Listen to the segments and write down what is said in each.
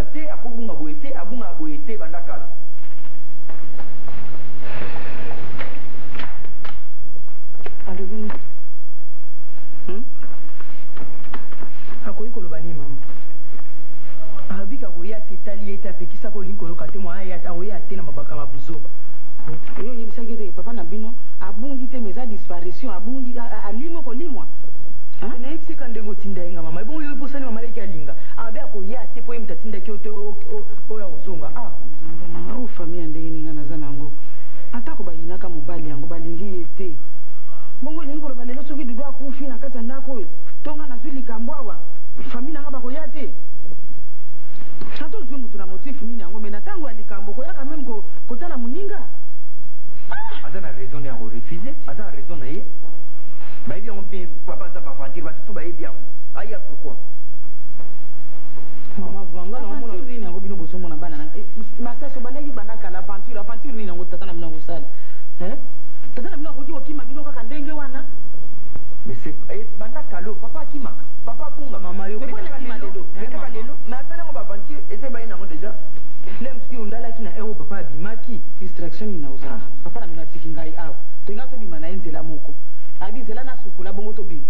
bunga te, akobunga boete, abunga boete bandakala. Allô, Vini. Akoyi koloba ni mama. Abika koya te tali eta pekisa ko linkolo kate mo aya ta oya te na mabaka mabuzo. Yo yebisa ke papa na bino abungi te meza disparition abungi alimo ko limwa. Na yebisa ka ndengo tinda inga mama. Bongo yo posani mama leki alinga. Abe akoya te po yemta tinda ke oya uzonga. Na o famille ndenge ninga na zanango. Atako bayinaka mobali yango balingi ete. Bongo lingi koloba lelo soki dudu akufi na kati ya ndako oyo tonga na zwi likambo awa famille nanga bakoya te ata ozwi mutu na motifu nini yango me na ntango ya likambo koyaka meme kotala moninga aza na raison ya korefuse aza na raison na ye bayebi yango mpe papa aza baventure batutu bayebi yango aya pourquoi mama vanga naomona nini yango bino bozomona bana na masasi bandaki bandakala aventure nini yango tata na bino akosala tata na bino akoki kokima bino kaka ndenge wana mais c'est bandakalo papa akimaka papa bunga mama yo kaka lelo mais apena ngo baventure ete baye nango déjà lem soki ondalaki na ero papa abimaki distraction inaozana papa na bino atiki ngai awa tolinga tobima na ye nzela moko abi nzela na sukola bongo tobima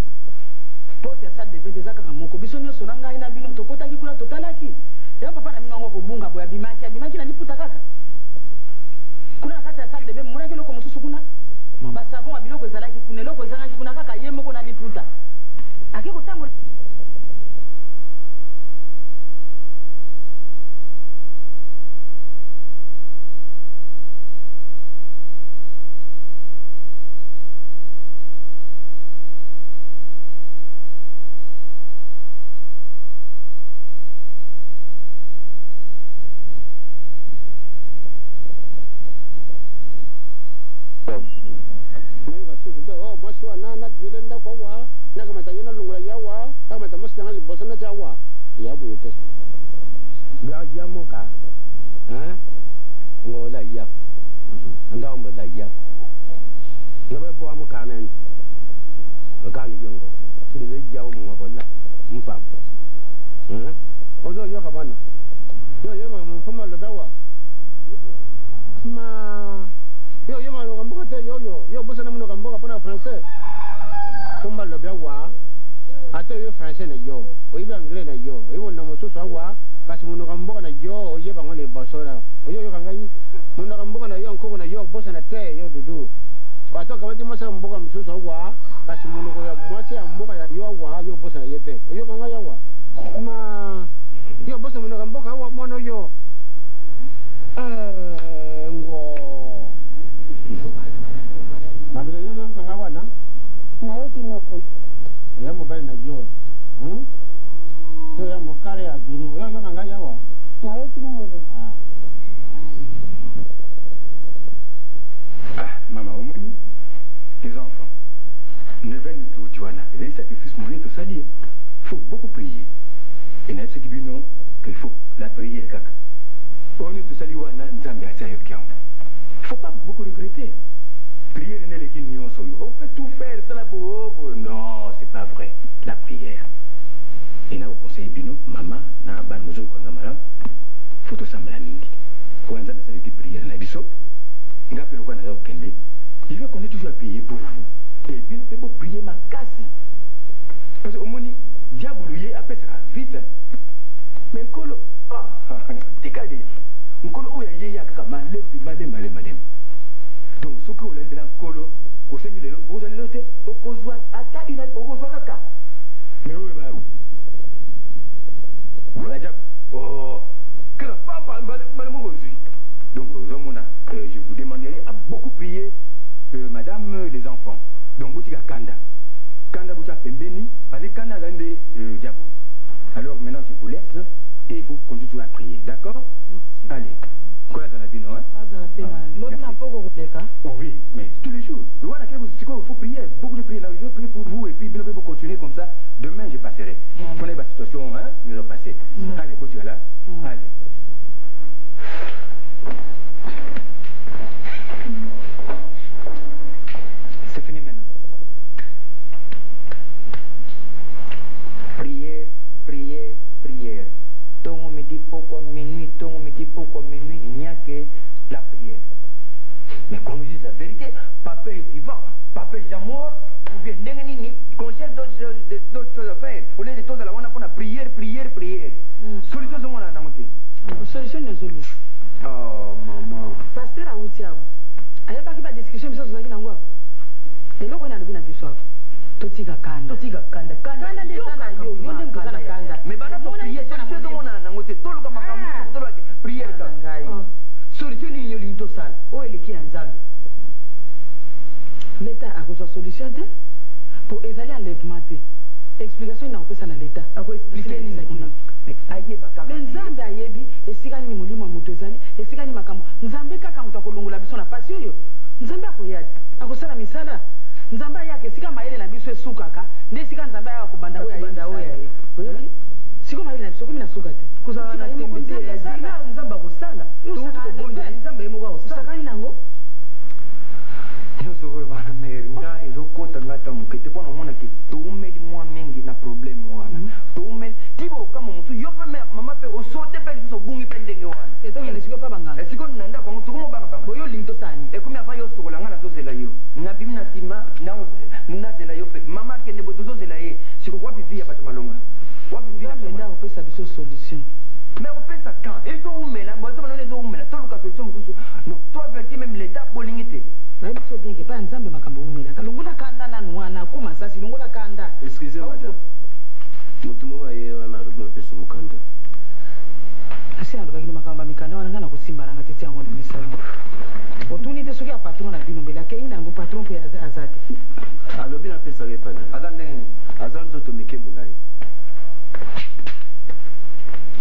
porte ya salle de bain eza kaka moko biso nyonso na ngai na bino tokotaki kuna totalaki yango papa na bino yango kobunga boye abimaki na liputa kaka kuna na kati ya salle de bain monaki eloko mosusu kuna basavon ya biloko ezalaki kuna eloko ezalaki kuna kaka ye moko na liputa ake kotangola midi, pourquoi minuit, ton midi, pourquoi minuit, il n'y a que la prière. Mais comme je dis la vérité, papa est vivant, papa est déjà mort, ou bien Nengenini, qu'on cherche d'autres choses à faire. Au lieu de tout, on a prière. Solution, c'est mon anamoté. Solution, c'est solution. Oh, maman. Pasteur a outiao. Il n'y a pas de discussion, mais ça, c'est ce qu'il y a. Et là, on a le bisou. Totiga kanda. Kanda ndio sana yo ndio sana kanda. Mais bana to prier solution zo mona na ngote tolo kama kama tolo prier ka. Solution ni yoli to sala. O eleki ya Nzambe. L'État a besoin de solution pour ezali enlèvement te. Explication ina opesa na l'État. Ako expliquer ni sakina. Mais aye baka. Mais Nzambe ayebi esika ni mulimo muto ezali esika ni makambo. Nzambe kaka muto akolongola biso na passion yo. Nzambe akoyati. Akosala misala. Nzamba yake sika maele na biso esukaka nde sika nzamba yako kubanda oya oyoki siko maele na biso komi na suka te kuzala na tembete ya nzamba kosala nzamba yemoko kosala sakani nango nyonso oyo bana mere nga ezokota ngata mokete mpona omona ke toumeli mwa mingi na probleme wana toumeli tiba okama mosu yo mpe mama mpe osote mpe lisusu obungi mpe ndenge wana etokende siko mpe banganga esiko na ndako yango tokomobanga banga boyo olingi tosani ekomi ava yo osokola nga nazozela yo nabimi na nsima nazela yo mpe mama akende bo tozozela ye siko wapi vi ya bato malonga wapi vi nda opesa biso solution mais opesa quand ezoumela bato banone ezoumela toluka solution mosusu non to averti même l'état bolingi te nayebi biso bien ke pa Nzambe makambo umelaka longola kanda nanu wana akoma sasi longola kanda excusez madame motu moko aye wana alobi mapesa mokanda asi alobaki no makambo ya mikanda wana ngai na kosimba nanga teti yango na misala otuni te soki ya patron na bino mbele akei nango patron mpe aza te alobi napesaka epana aza ndenge aza nzoto mike molai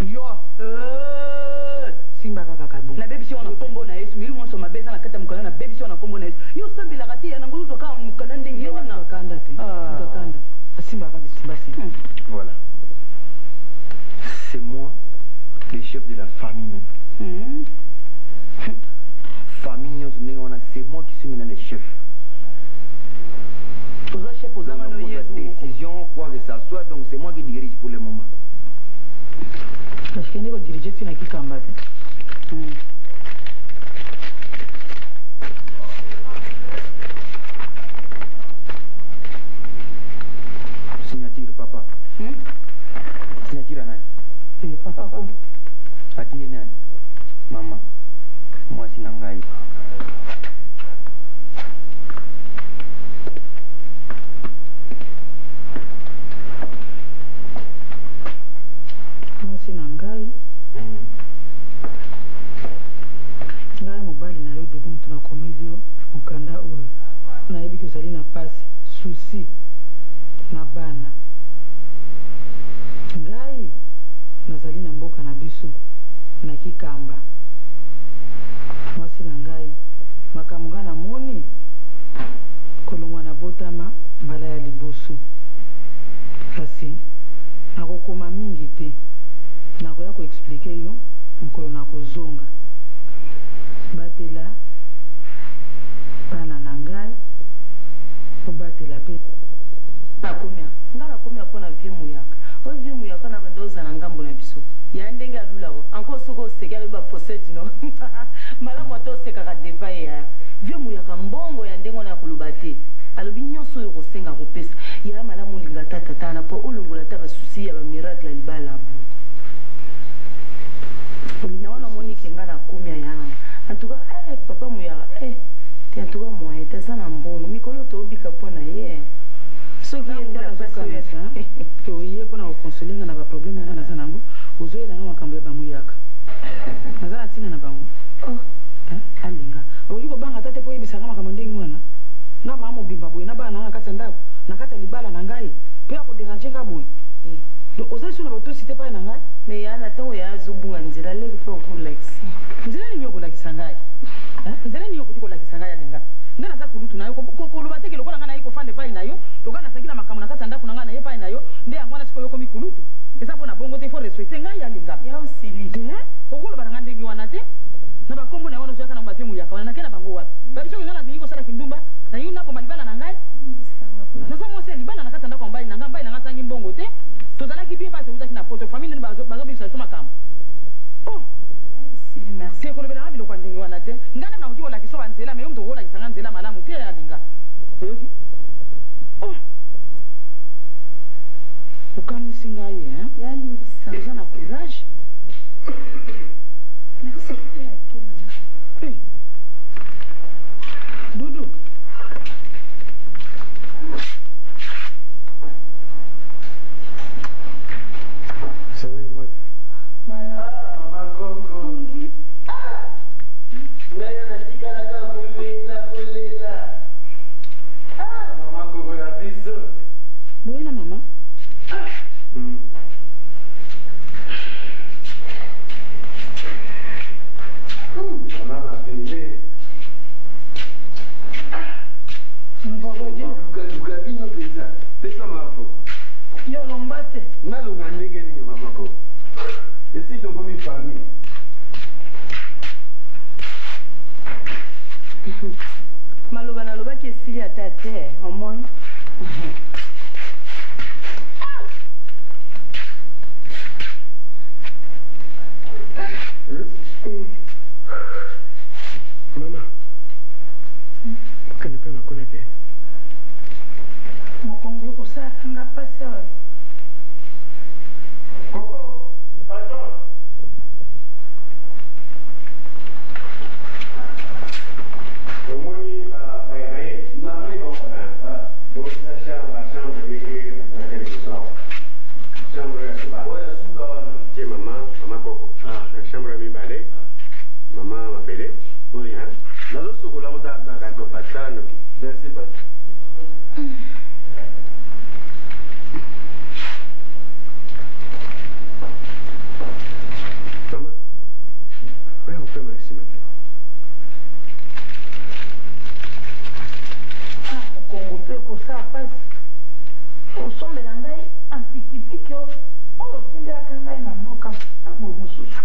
yo simba kaka kabongo na bebi si wana kombo na Yesu mili monso mabe eza na kati ya mokanda na bebi si wana kombo na Yesu yo sambelaka te ya nango ozo kaka mokanda ndenge wana mokanda te mokanda asimbaka bisimba simba voilà c'est moi le chef de la famille même famille nyonso ndenge wana c'est moi qui suis maintenant le chef oza chef oza ngana no Yesu décision quoi que ça soit donc c'est moi qui dirige pour le moment ashikende ko dirige tina kikamba te signature papa signature nani papa ko atindi nani mama mwasi na ngai mwasi na ngai ngai mobali na yo dudu mutu nakomeli yo mokanda oyo nayebi ki ozali na pasi susi na bana ngai nazali na mboka na biso na kikamba mwasi na ngai makambo ngai namoni kolongwa na botama mbala ya liboso kasi nakokoma mingi te nakoya koexplike yo mokolo nakozonga batela bana na ngai obatela mpe nakomia nga nakomia mpona vie muyaka oyo vie muyaka na banda ozala ngambo na biso ya ndenge alulako anko soki oseki alobi bafosete no malamu ata osekaka deva ya vie muyaka mbongo ya ndenge wana ya koloba te alobi nyonso oyo kosenga kopesa ya malamu olinga tatatana mpo olongola ta basusi ya bamiracle ya libala na wana omoni ke nga nakomia yango antuka papa muyaka te antuka moye taza na mbongo mikolo toobika mpo na ye soki te oye mpona kokonsole nga na baprobleme nga naza nango ozoyelanga makambo ya bamuyaka naza na ntina na bango alinga okoki kobanga tate mpo oyebisaka makambo ndenge wana nga maa mobimba boye na bana nanga na kati ya ndako na kati ya libala na ngai mpe ya koderange nga boye ozali so na batosi te pai na ngai me ya na ntango ya azobunga nzela leki mpe okolakisa nzela nini okolakisa ngai nzela nini okoki kolakisa ngai alinga nga naza kulutu na yo koloba teke lokola nga naye kofanda epai na yo lokola nasaki na makambo na kati ya ndako na ngai na ye epai na yo nde yango wana sikoyo okomi kulutu eza mpo na bongo te fo respecte ngai alinga ya osili okoloba na nga ndenge wana te na bakombo na yo wana ozoyaka na bafie muyaka wana nake na bango wapi babisoki nga nazingi kosala kindumba nalingi nabomba libala na ngai naza mwasi ya libala na kati ya ndako ya mbali na ngai mbali na ngai asangi mbongo te tozalaki bie pasi eutaki na poto famille nini bazobimisa biso makambo ngana na kuti kolakisa wanzela me mtu kolakisa nganzela malamu te yalinga oh ukamisi ngai yalimbisa uza na courage merci hey Dudu Buena mamá. Mamá m'appelait. Luka bino pesa. Pesa mako. Yo lombate. Na lo wandenge ni mama ko. Esi to komi famille. maloba nalobaki esili ata te omoni Mama, pourquoi ne pas me connaître? Mokongo yoko sa kanga pasi awa. Coco, pardon. Omoni ba baye. Mama ni bon hein. Donc sa chambre ni na le soir. Chambre ya suba. Ouais, suba wana. Tie mama Coco. La chambre mi balé. Maman m'appelait. Oui, hein? La losse au collant dans la patane. Merci, papa. Maman, ouais, on peut merci, maman. Ah, mokongo pe kosala pasi. Osombela ngai ampikipiki oyo otindelaka ngai na mboka boye mosusu.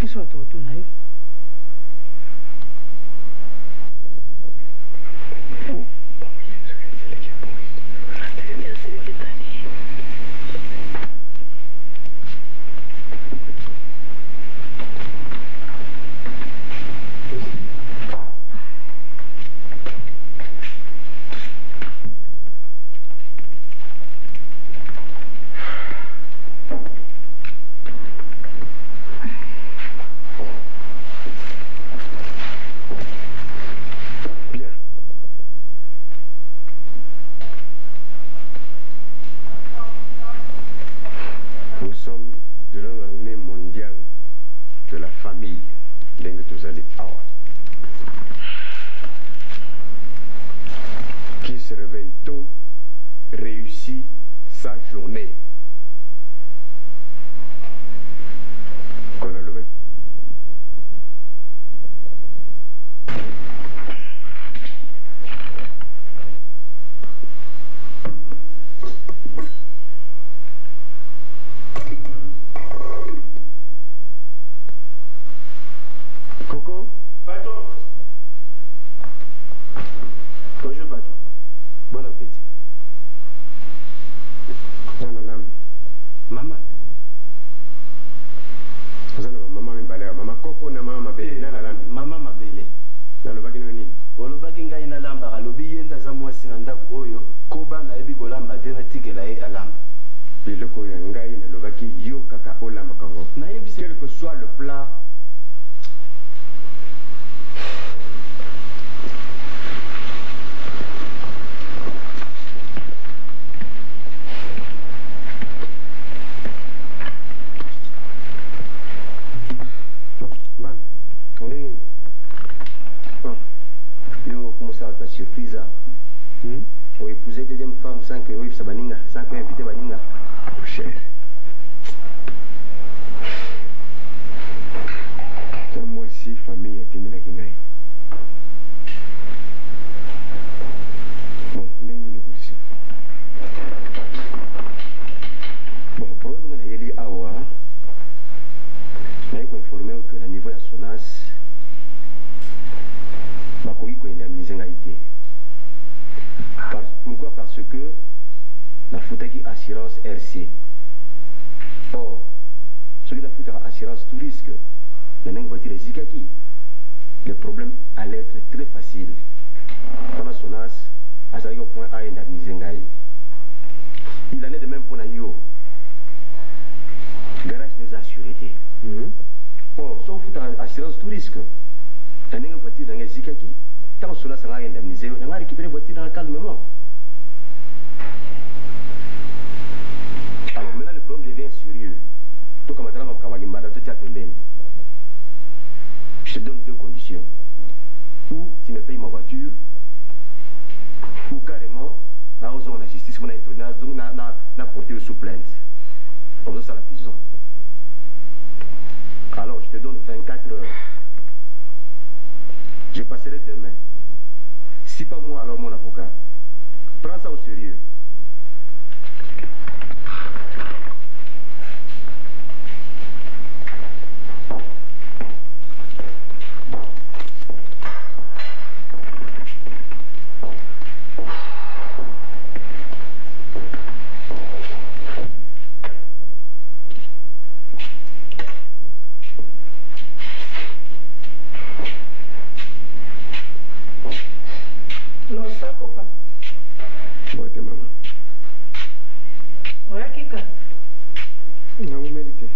Biso watoto na yo. Nous sommes durant l'année mondiale de la famille. Dengue Tozali Awa. Qui se réveille tôt réussit sa journée. Qu'on a levé. Coco, patron. Bonjour, patron. Bon appétit. Non, non, maman. Vous avez maman Mbalé, maman Coco, na maman Mabele. Maman Mabele. Na lo baki no nini? Olobaki ngai na lamba alobi yenda za mwasi na ndako oyo koba na yebi kolamba te na tikela ye alamba. Biloko ya ngai na lo baki yo kaka olamba kango. Na yebi Quel que soit le plat. Yo commence à ta surprise. On épouser deuxième femme sans que oui ça baninga, sans que inviter baninga. Cher. C'est moi si famille etendelaki ngai. Bon, ndenge nini évolution. Bon, problème nga nayeli awa naye koinforme que na niveau ya SONAS bakoki koindemnize ngai te. Pourquoi? Parce que nafutaki assurance RC. Or soki nafutaka assurance tout risque na ndenge voiture ezikaki, le problème allait être très facile. Wana SONAS azalaki au point a indemniser ngai. Il en est de même pour na yo garage nous a assuré te. Or so futaka assurance tout risque na ndenge voiture nanga ezikaki, tant SONAS anga indemniser yo nanga récupérer voiture nanga calmement. Alors maintenant le problème devient sérieux. Je te donne deux conditions. Ou tu me payes ma voiture, ou carrément, là où on a justice, on a porté sous plainte. On va à la prison. Alors je te donne 24 heures. Je passerai demain. Si pas moi, alors mon avocat. Prends ça au sérieux. Bote mama. Oya kika. Na mérité.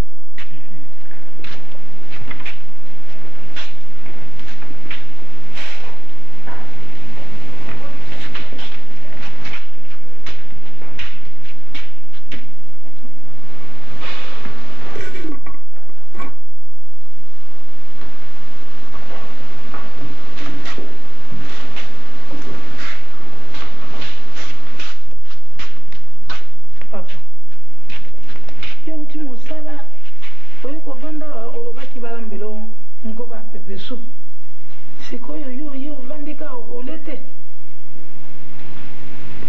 Sikoyo yo vandika olete.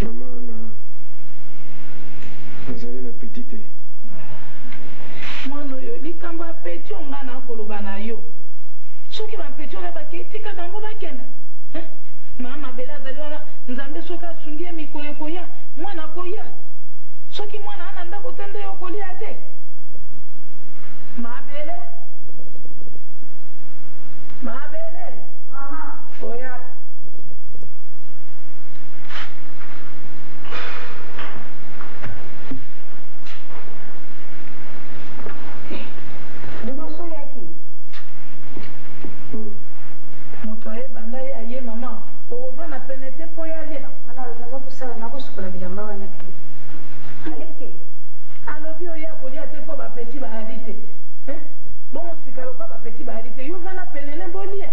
Maman nazali na petite. Mwana yo likambo ya peti onga na koloba na yo. Soki ba peti ona baketika bango bakenda. Mama bela azali wana nzambe soki asungi mikolo koya mwana koya. Soki mwana ana ndako tende yo kolia te. Mabele. Mabele. Mama. Oya. Liboso yaki. Moto aye banda ye aye mama. Ova na penete po ya lia. Naza kusala nakusukola bilamba wana te. Aleke. Alobi oya kolia te po ba petit ba halite. Bon sikalo kwa ba petit ba halite. Yo vana penene bolia.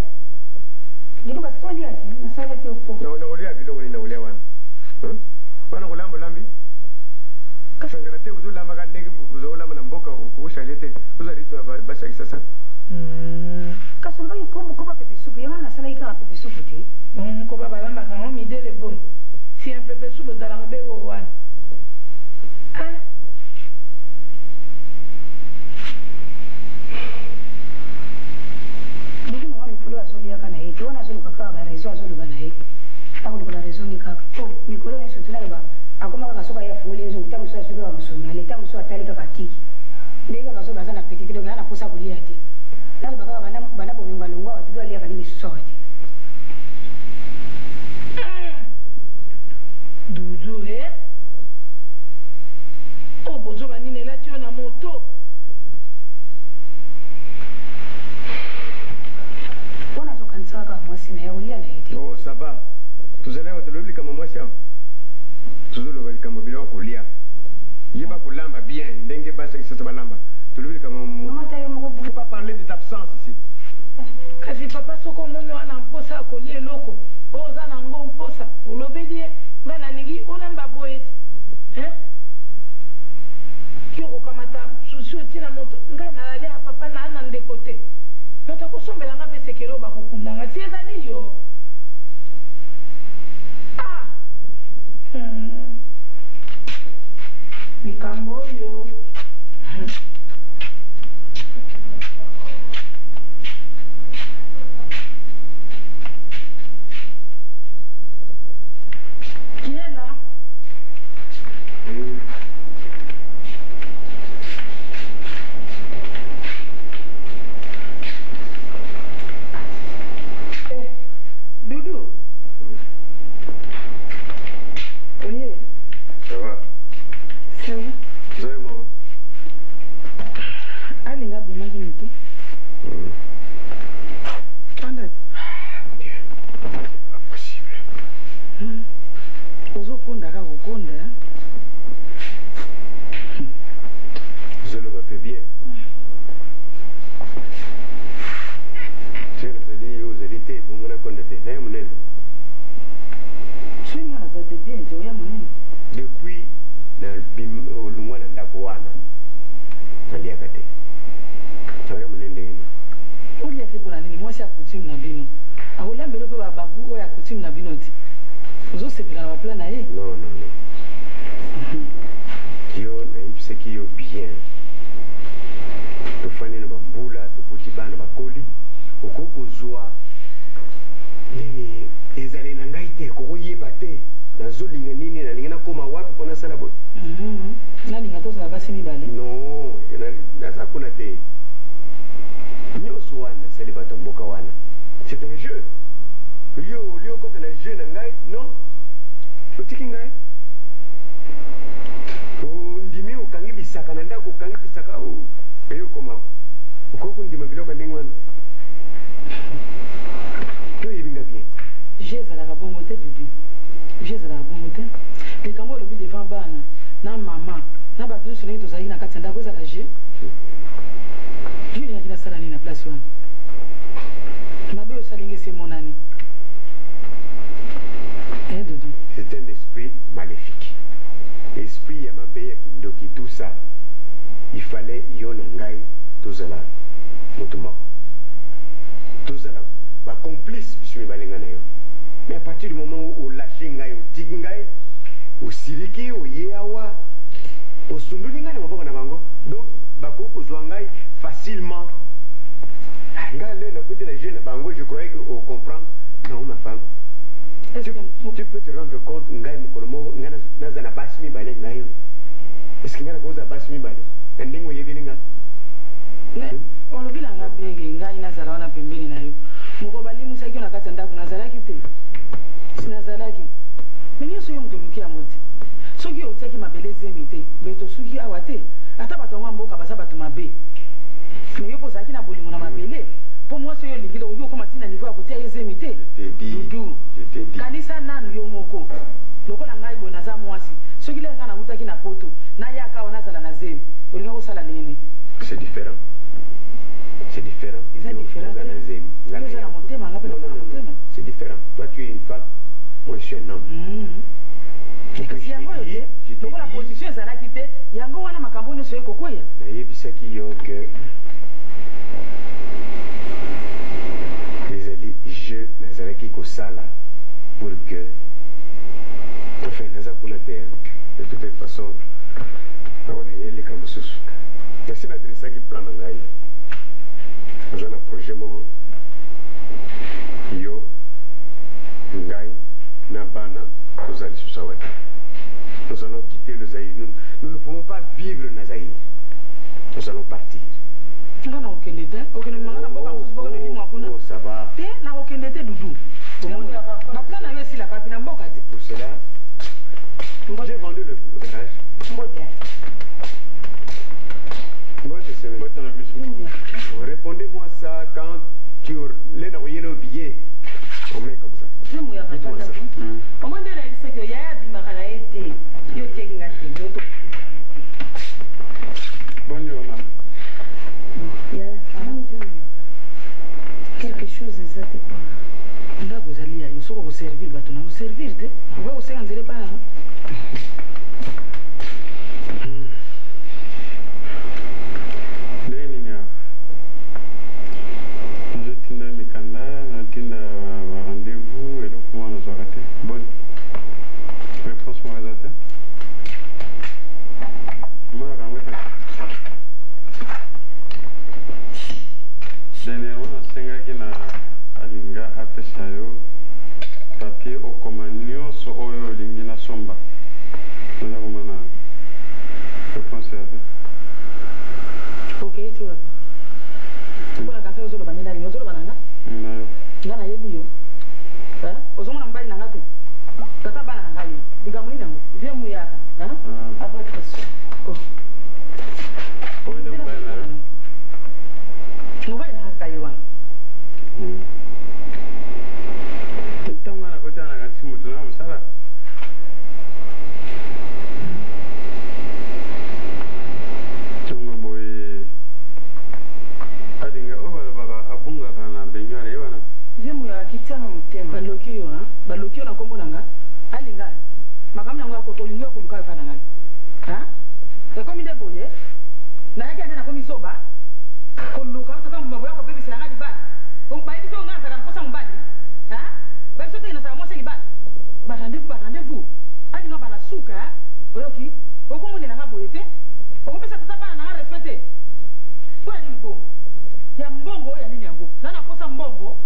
Ndio basi tolia na sala pia uko. Na ulia vile unaolia wana. Wana kulamba lambi. Kasanga te uzulamba kandege uzolamba na mboka ukushalete. Uzalito basa kisasa. Kasanga ko pepe soupe yana na sala ika pepe soupe te. Ko ba balamba kango midele bon. Si un pepe soupe za la be wo wana. Wana zulu kaka ba rezo zulu bana hii. Tako kuna rezo ni kaka. Mikolo yesu tunaleba. Akoma kaka soka ya fuli nzo kutamu soka suka musonya. Leta muso atali kaka tiki. Ndeka kaso baza na petite donc ana posa kulia te. Nalo baka bana bomingwa longwa watu alia kanini sote. Dudu Oh bozo banine la tio na moto. Oh, ça va. Tout à l'heure, tu l'as vu comme moi, ça. Tu l'as vu comme moi, Kolia. Il va Kolamba bien. Dengue Bassa, ça va lamba. Tu l'as vu comme moi. Il ne faut pas parler des absences ici. Kasi papa soko mono ana mposa kolie loko. Oza na ngo mposa. Olobedie ngana lingi olamba boye. Kyoko kamata susu tina moto. Ngana lalia papa na ana ndekote. Moto kosombela ngabe seke Andati. Dieu. C'est pas possible. Uzokonda kakukonda. Zolo va fait bien. Tena zali yo zali te bungana konda te na munene. Swinga na zate bien je ya munene. Depuis na bim olungwa na ndako wana. Naliaka te. Tawaya munene. Uli akipona nini mwasi akutim na bino. Aulambelo pe babagu oya akutim na bino ti. Uzosepela na plan na ye. Non non non. Yo na yipse ki yo bien. Tofani na bambula toputi bana bakoli. Okoko zwa nini ezali na ngai te koyeba te nazolinga nini nalinga nakoma wapi mpona sala boye nalinga tozala basi mibale non naza kuna te nyonso wana nasali bato ya mboka wana c'est un jeu lio okota na jeu na ngai non otiki ngai ondimi okangi bisaka na ndako okangi bisaka eyo komao okoko ndima biloko ndenge wana yo yebinga bien jezalaka bongo te dudu jezalaka bongo te likambo olobi devant bana na mama na bato nyonso ndenge tozalaki na kati ya ndako ezala je yo elingaki nasala nini na place wana mabe oyo osalingi esi emonani dudu c'est un esprit maléfique esprit ya mabe ya kindoki tout ça il fallait yo na ngai tozala moto moko tozala bacomplice biso mibale ngai na yo mais à partir du moment où olâche ngai otiki ngai osiliki oye awa osundoli ngai na maboko na bango donc bakoki kozwa ngai facilement ngai le nakuti na jeu na bango je croyais que ocomprendre non ma femme tu peux te rendre compte ngai mokolo moko ngai naza na basi mibale ngai est ce que ngai nakozala basi mibale na ndenge oyebeli ngai olobi na nga benge ngai nazala wana pembeni na yo moko balimusaki yo na kati ya ndako nazalaki te sinazalaki me nyonso yo moto oluki yango te soki otiaki mabele ezemi te be tosuki awa te ata bato yango ya mboka baza bato mabe me yo mpo ozalaki na bolingo na mabele mpo mwasi oyo olingi okoki okoma ntina niveau ya kotia ezemi te dudu kanisa nanu yo moko lokola ngai boye naza mwasi soki lelo ngai nawutaki na poto nayaka awa nazala na zemi olinga kosala nini c'est différent. C'est différent. C'est différent. C'est différent. Toi, tu es une femme. Moi, je suis un homme. kasi yango yo te lokola position ezalaki te yango wana makambo nyonso ekokwea nayebisaki yo ke ezali je nazalaki kosala pour que enfin naza kuna te de toute façon awa nayeleka mosusu kasi naderesaki plan na ngai naza na projet moko yo ngai na bana tozali lisusu awa te nous allons quitter le Zaïre. Nous ne pouvons pas vivre na Zaïre. Nous allons partir. Oh, ça va. Pour cela, j'ai vendu le garage. Répondez-moi ça quand tu l'as envoyé le billet. On met comme ça. Dites-moi ça. Bonjour, maman. Quelque chose exactement. On va vous aller à une sorte de servir, bah tu n'as pas servir, on va vous servir pas. Rendez-vous et donc comment nous arrêter. Bonne réponse, mon réalisateur. Dernièrement, nasengaki na alinga apesa yo papier okoma nyonso oyo olingi nasomba naza komona réponse yape ok tiwa mpona kansa ozoloba nde nalingi ozoloba nanga nayo nga nayebi yo ozomona mobali nanga te tata bana na ngai likambo nini yango vie muyaka mobali nanga mutu na musala tongo boye alinga obala baka abunga kana benywale wana vimu ya kitana mutema baloki yo na kombo nanga alinga makambo yango olingi okoluka yo kana ngai ekomi nde boye nayaki ande nakomi soba koluka tata maboya kopebisela nga libala bayebi so nga nasaka nakosa mobali bayebi so te nasaka mwasi libala barandez-vous alinga bala suka oyoki okomonela nga boye te okopesa tata bana nanga respect te mpo ya nini mbongo ya mbongo oyo ya nini yango na nakosa mbongo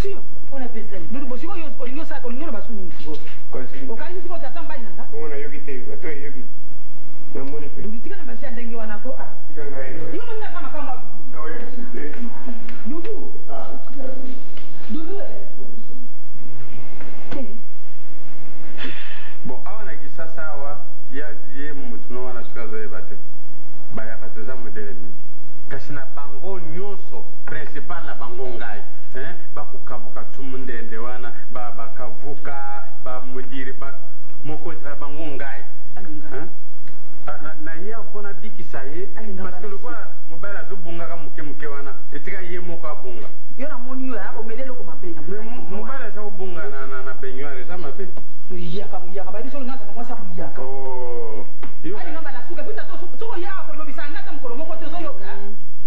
sio ona pesa ndudu bosiko yo olingi oloba su nini siko okanisi siko tata mobali nanga bongo nayoki te bato eyoki namoni pe dudu tika na basi ya ndenge wana ko yo monaka makambo dudu dudu bon awa na kisasa awa ye mutu no wana soki azoyeba te bayaka toza modele mingi kasi na bango nyonso principal na bango ngai bakokabuka tumu ndende wana bakavuka bamodiri mokonzi na bango ngai na ye mpona bikisa ye parce que lokola mobali azobungaka moke wana etika ye moko abunga yo namoni yo omeli eloko mabe mobali aza kobunga na beignoire eza mabe muyaka bayebi soki nazaka mwasi amuyaka alinga balasuka pita soko yaka kolobisa nga te mokolo moko te ozoyoka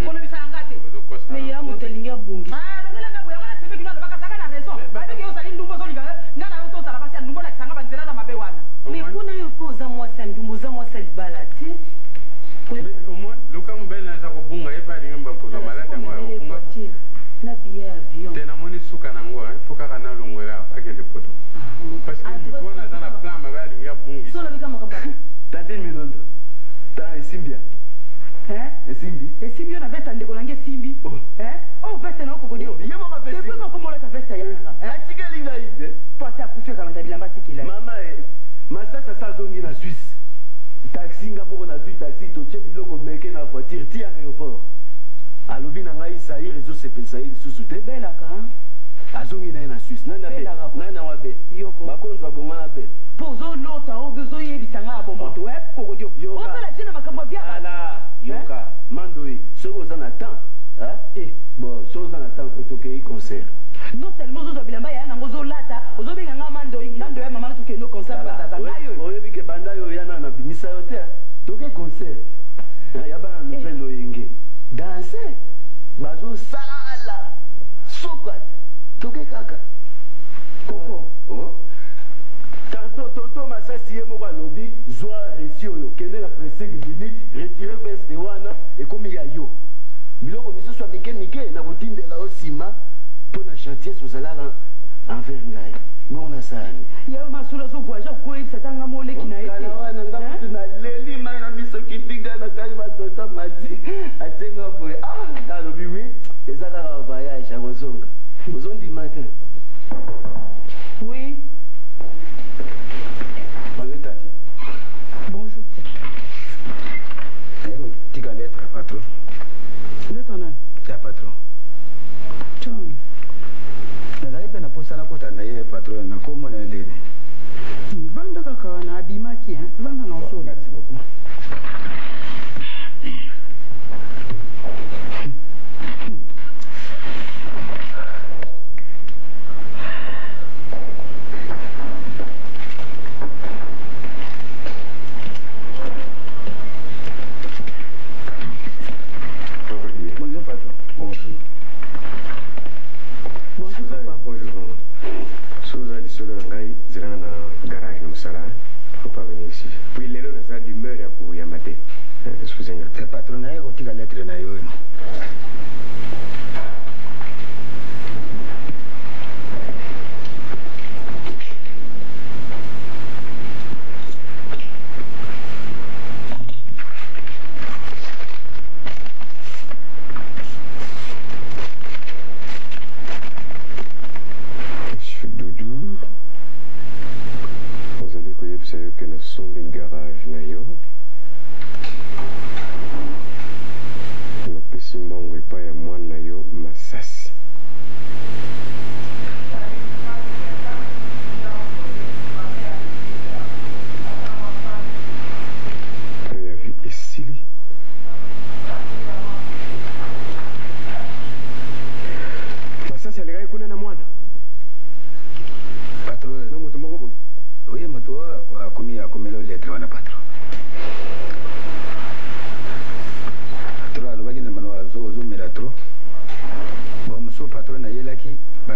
kolobisa nga te me ya moto alingi abungi longelanga boye wana tebe kino alobaka saka na raison bayebiki ozali ndumbu ozolinganga nga na yo tozala basi ya ndumbu olakisanga banzela na mabe wana me kuna yo mpe oza mwasi ya ndumbu oza mwasi ya libala te luka mobali naza kobunga ye mpe alingi bakozwa maladi yango ya kobunga na billet ya avion te namoni suka nango fo kaka nalongwela akende poto parce que motu wana aza na plan mabe alingi abungisa solobika makambo Tante minondo. Ta esimbia. Esimbi yo na veste ndeko nange simbi. Veste na okoko dio. Yemo ma veste. Depuis ko mola ta veste ya nga. Atika linga ide. Pasi akufe kama tabilamba tikila. Mama masasa sa zongi na Suisse. Taxi nga moko na zui taxi to che biloko meke na voiture ti aéroport. Alobi na ngai saïr ezo sepelisa ye lisusu te. Belaka. Azongi na Suisse. Nana be. Nana wa be. Yoko. Bakonzwa bonga na be. Pozo lota o bezo yebisa nga abo moto koko dio. Otala jina makambo bia. Ala yoka mandoi soko za na temps. Bon, soko za na temps ko toke concert. Non seulement zo bilamba ya nango zo lata, ozo benga nga mandoi ya mama na toke no concert ba za ngayo. Oyebi ke banda yo yana na bimisa yo te. Toke concert. Ya ba na nouvelle oyenge. Danser. Bazo sala. Sokat. Toke kaka. Koko. Tonton Masasi ye moko alobi zwa resi oyo kende na près 5 minutes retire veste wana ekomi ya yo biloko misusu ya mike na kotindela yo nsima mpo na chantier tozalaka envers ngai bongo na sani ye masula so voyage koyebisa tanga moleki na ye te wana nga kutu na leli mai na miso kitinga na kali batota mati atenga boye alobi wi eza kaka voyage akozonga ozondima te oui. Bonjour. Tu as lettre, patron. Lettre non. Tu as patron. John. Nazali pe na posa na kota na ye patron na komo na lene. Vanda kaka na abimaki hein. Vanda na so. Merci beaucoup.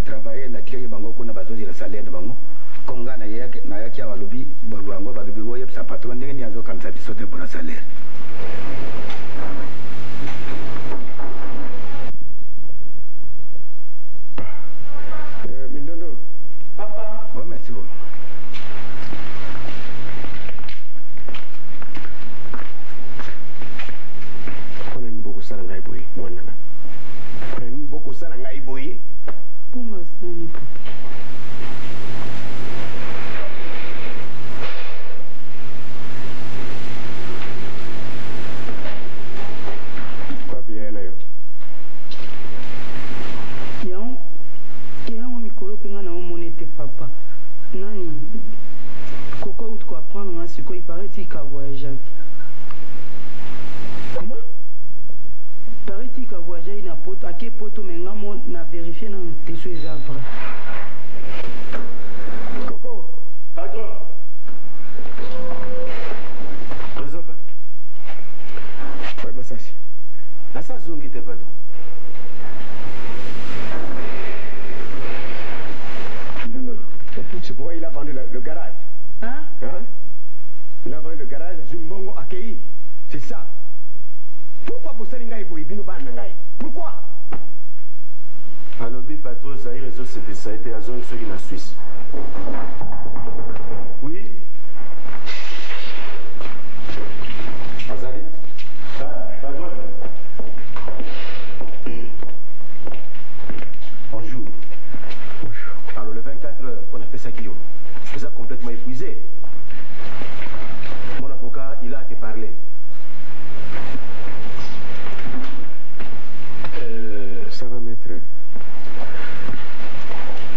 travailler na tika bango kuna bazozi la salaire na bango konga na yaki ya balobi bango balobi boye sa patron ndenge ni azo kamisa biso te pour la salaire. Mindondo. Papa. Bon, merci beaucoup. Prenez beaucoup ça dans l'aiboui, moi nana. Prenez beaucoup ça dans l'aiboui. Puma sani papa. Quoi bien là yo? Yango mikolo penga na omone te papa. Nani Coco out quoi prendre moi siko il paraît qu'il a voyagé. Comment? Paraît qu'il a voyagé na poto, à quel poto menga mon na vérifier na tes choses vrai. Coco, patron. Résope. Ouais, ça. La sa zongi te patron. C'est pourquoi il a vendu le garage. Hein? Il a vendu le garage à Zumbongo Akei. C'est ça. Pourquoi vous savez pour Ibino Banangai? Pourquoi? Alors, le patron, ça a été à zone sur la Suisse. Oui? Azali? Patron? Bonjour. Alors, le 24 heures, on a fait ça qui est. Je vous ai complètement épuisé. Mon avocat, il a te parlé. Ça va, maître.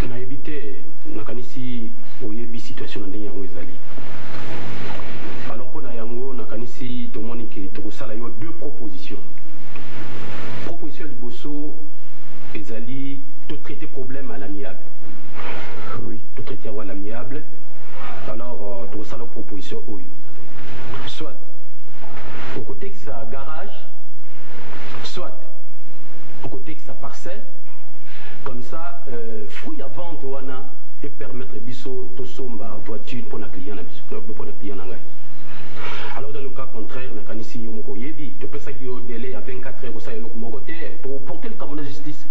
On a évité nakanisi oyebi situation ndenge yango ezali. Alors pour yango nakanisi tomoni ke tokosala yo deux propositions. Proposition liboso ezali de traiter problème à l'amiable. Oui. De traiter à l'amiable. Alors tokosala proposition oyo. Soit au côté que ça garage, soit au côté que ça parcelle. Comme ça, fruit à vente wana et permettre biso to somba voiture pour la client pour le client ngai. Alors dans le cas contraire, na kanisi yo moko yebi, tu peux ça qui au délai à 24 heures ça yo moko côté pour porter le camion de justice.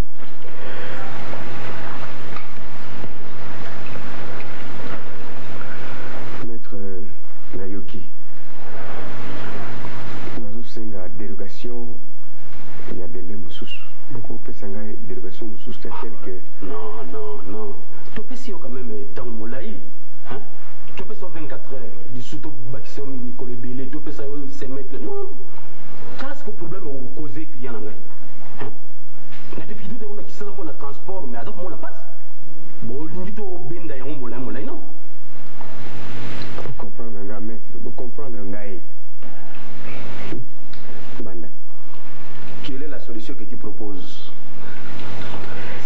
Maître Nayoki. Nous avons une dérogation, il y a des lemmes sous. Beaucoup de personnes ont une dérogation sous telle que. Non. Tu peux si quand même temps moulaï, hein? Tu peux sur 24 heures, du sous-top bâtisseur Nicole Bélé, tu peux ça se mettre. Non. Qu'est-ce que le problème au causé client ngai? Hein? Na depuis tout on a qui s'en pour le transport, mais alors on a pas. Bon, l'invite au benda yango moulaï non. Vous comprenez un gars, maître, vous comprenez un gars. Banda. Quelle est la solution que tu proposes?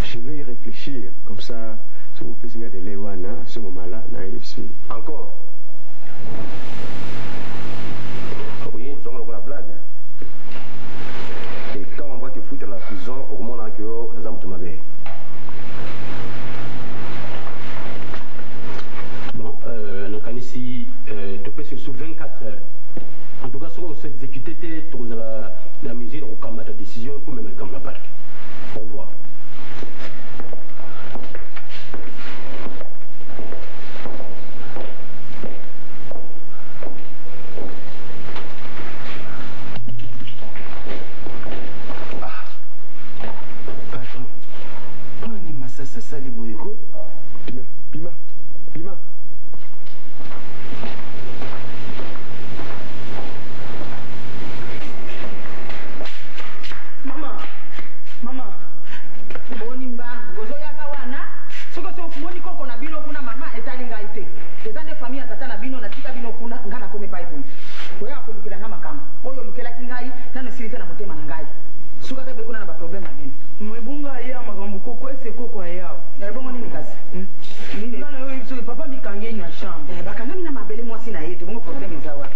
Je vais y réfléchir, comme ça, si vous pouvez de l'Ewana, à ce moment-là, je suis. Encore? Oui, on a la blague. Et quand on va te foutre à la prison, au moment où nous avons tout mabé. Bon, nakanisi tu peux se sous 24 heures. En tout cas, si on s'exécuter la mesure, on calme la décision pour même comme la part. Au revoir. Patron, prenez ma sassa sali boyko. Pima. Mama. Boni mbangu. Gozo yaka wana. Soko moni koko na bino kuna mama etali ngai te. Ezande famille tata na bino na tika bino kuna ngana kome pai kuna. Oya ko lukela ngama kama. Oyo lukela kingai na nesirite na motema na ngai. Suka ke be kuna na ba problem na bino. Mwebunga ya magambo koko ese koko yao. Bongo nini kazi? Nini? Ngana yo ibiso papa mikange na chambre. Bakanga mina mabele mwasi na yetu bongo problem ezawa.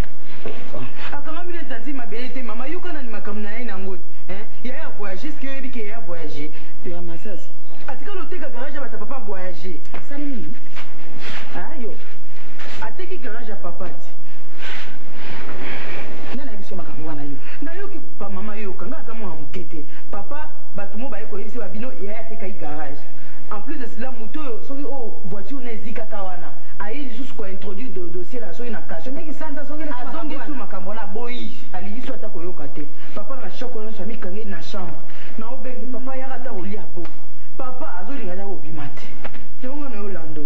Akanga mina tati mabele te mama yuka na ni makamna na ngoti. Ya voyager, est-ce que il y a voyagé? Ya masasi. Atika loteka garage Salut. Ah yo. Ateki garage à papa. Nana biso makambo wana yo. Na yo ki pa mama yo kanga za mwa mukete. Papa batumo ba eko yebisi babino ya ateka garage. En plus de cela moto soki o voiture na zika kawana. Ayi juste ko introduire de dossier là soki na cache. Niki santa songi a zongi su makambo na boyi. Ali biso ata koyoka te. Papa na shoko na sami kangi na chambre. Na obengi papa ya ata olia bo. Papa azolinga ya obimate. Tongo na yo lando.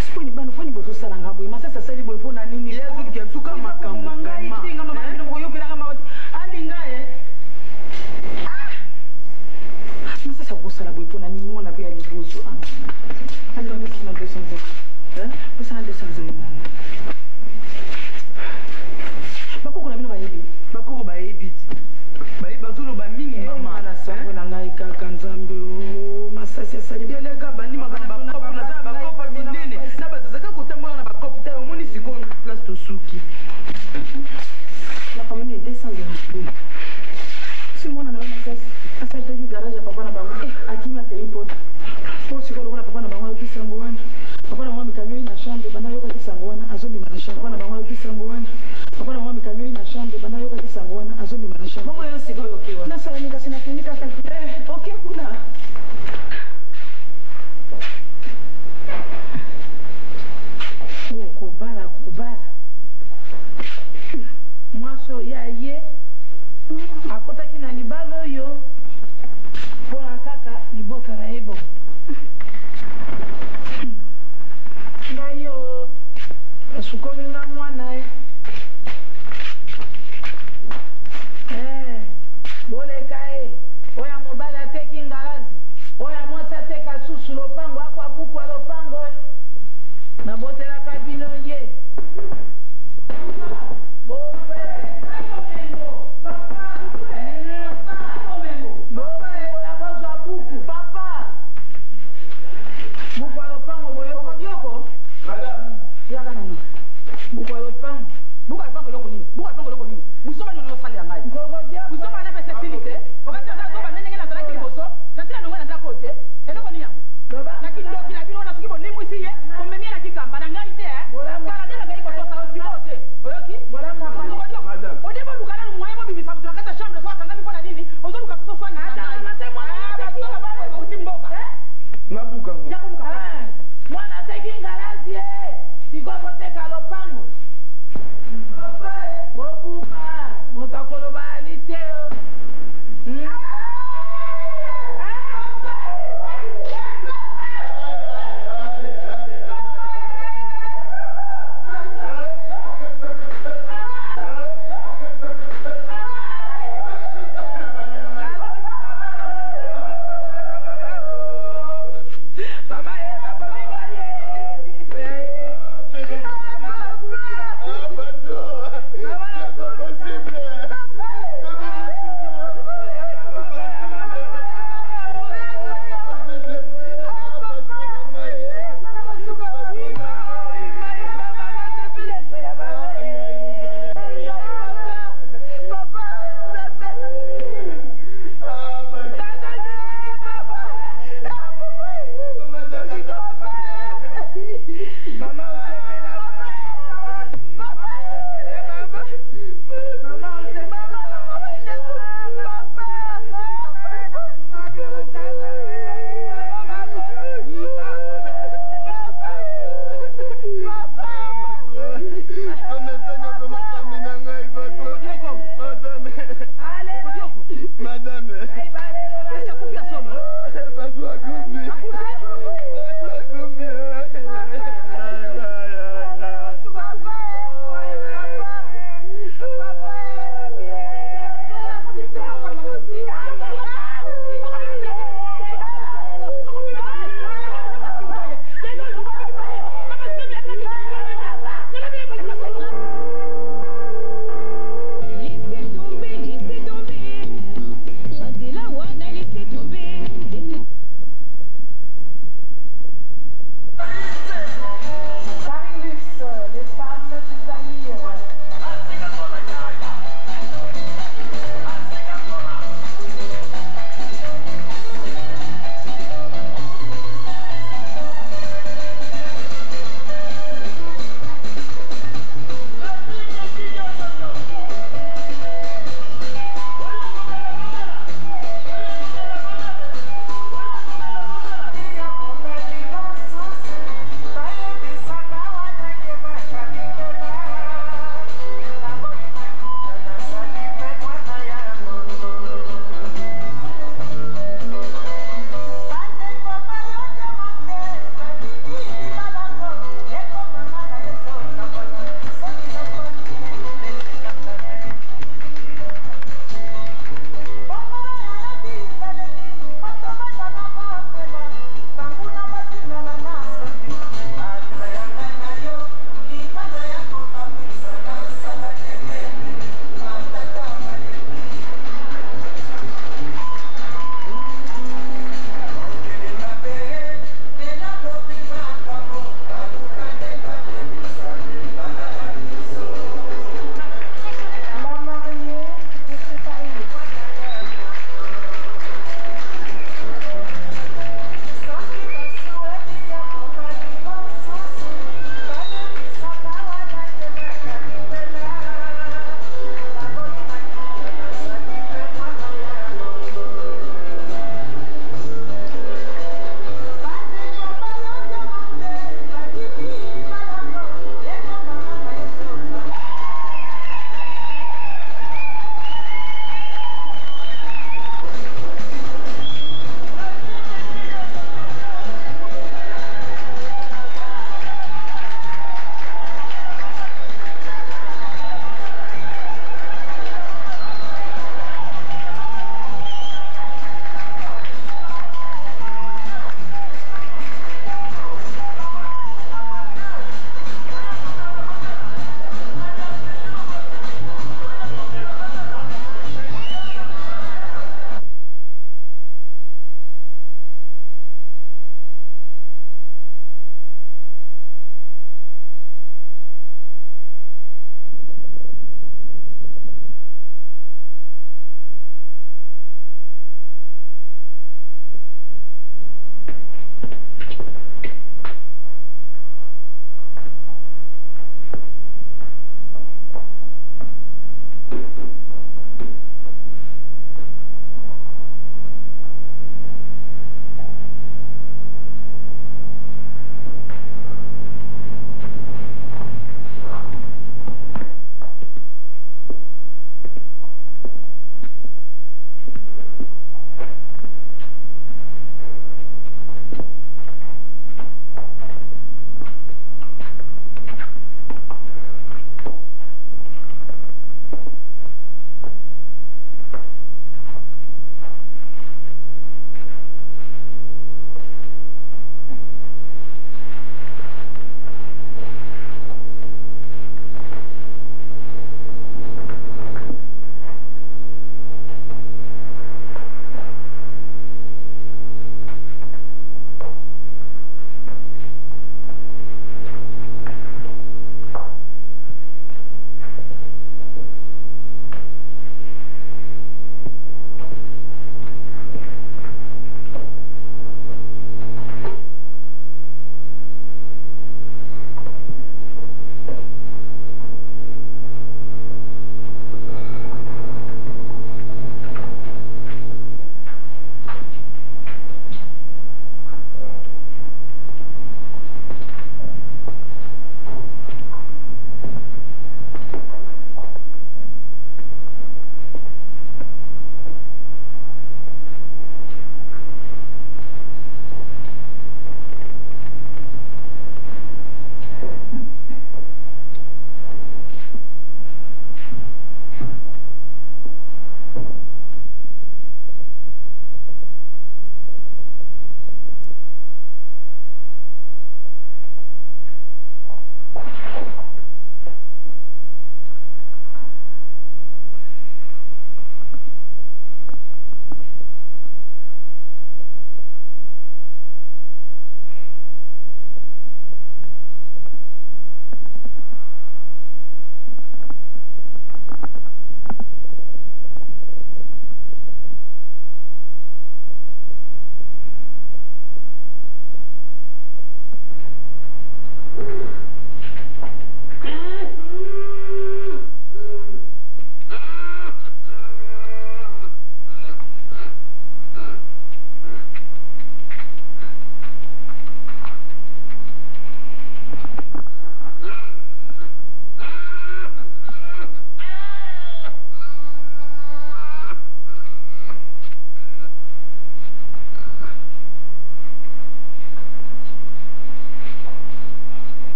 Sponi bano foni bozo salanga boy masa sasa li boy pona nini Il est tout qui suka makambo ngai tinga mama bino boyo kira ngama alinga masa sa ko sala boy pona nini mona pe ali bozo ando na sana 200 pesa 200 mama bakoko na bino bayebi bakoko bayebi bazolo ba mingi mama na sango na ngai kaka nzambe o masasi asali bieleka bandi makamba bakopo na za bakopo minene na bazazaka kotambola na bakopo ta omoni sikoyo place tosuki la commune 200 euros si mwana na masasi asali garage ya papa na bango akimi akei poto po sikoyo kuna papa na bango yokisango wana papa na mwa mikanyo na chambre banda yoka kisango wana azobima na chambre papa na bango yokisango wana papa na mwa mikanyo na chambre banda yoka kisango wana azobima na chambre mama yo sikoyo okiwa na sala nika sina klinika kaka okay kuna kubala mwaso ya ye akotaki na libala oyo mpona kaka libota na ye bo ngai yo asukomi nga mwana ye boleka ye oyo mobali ateki ngalazi oyo mwasi ateka susu lopango akwa buku ya lopango nabotelaka bino ye bozwa buku papa buku ya lopango boyoko yaka nano buku ya lopango eloko nini buku ya lopango eloko nini busoma nyono yosalela ngai busoma na pesa sili te okati azoba ndenge nazalaki liboso nasila nongo na ndako te eloko nini yango nakindoki na bino wana soki bolimwisi ye omemie na kikamba na ngai te kala nde nazali kotosa osimo te oyoki odebo luka nanu mwaye bobimisa moto na kati ya chambre so akangami mpo na nini ozoluka soso swana auti mboka nabuka mwana ateki ngalazi ye sikoyo boteka lopango bobuka moto akoloba ali te Laissez tomber,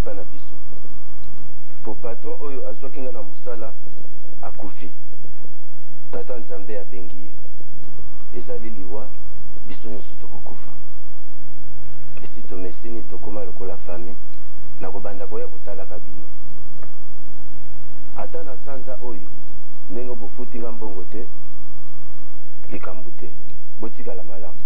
epa na biso po patron oyo azwaki nga na mosala akufi tata nzambe abengi ye ezali liwa biso nyonso tokokufa esi tomesini tokóma lokola fami na kobanda koya kotalaka bino ata na sanza oyo ndenge bofuti nga mbongo te likambo te botikala malamu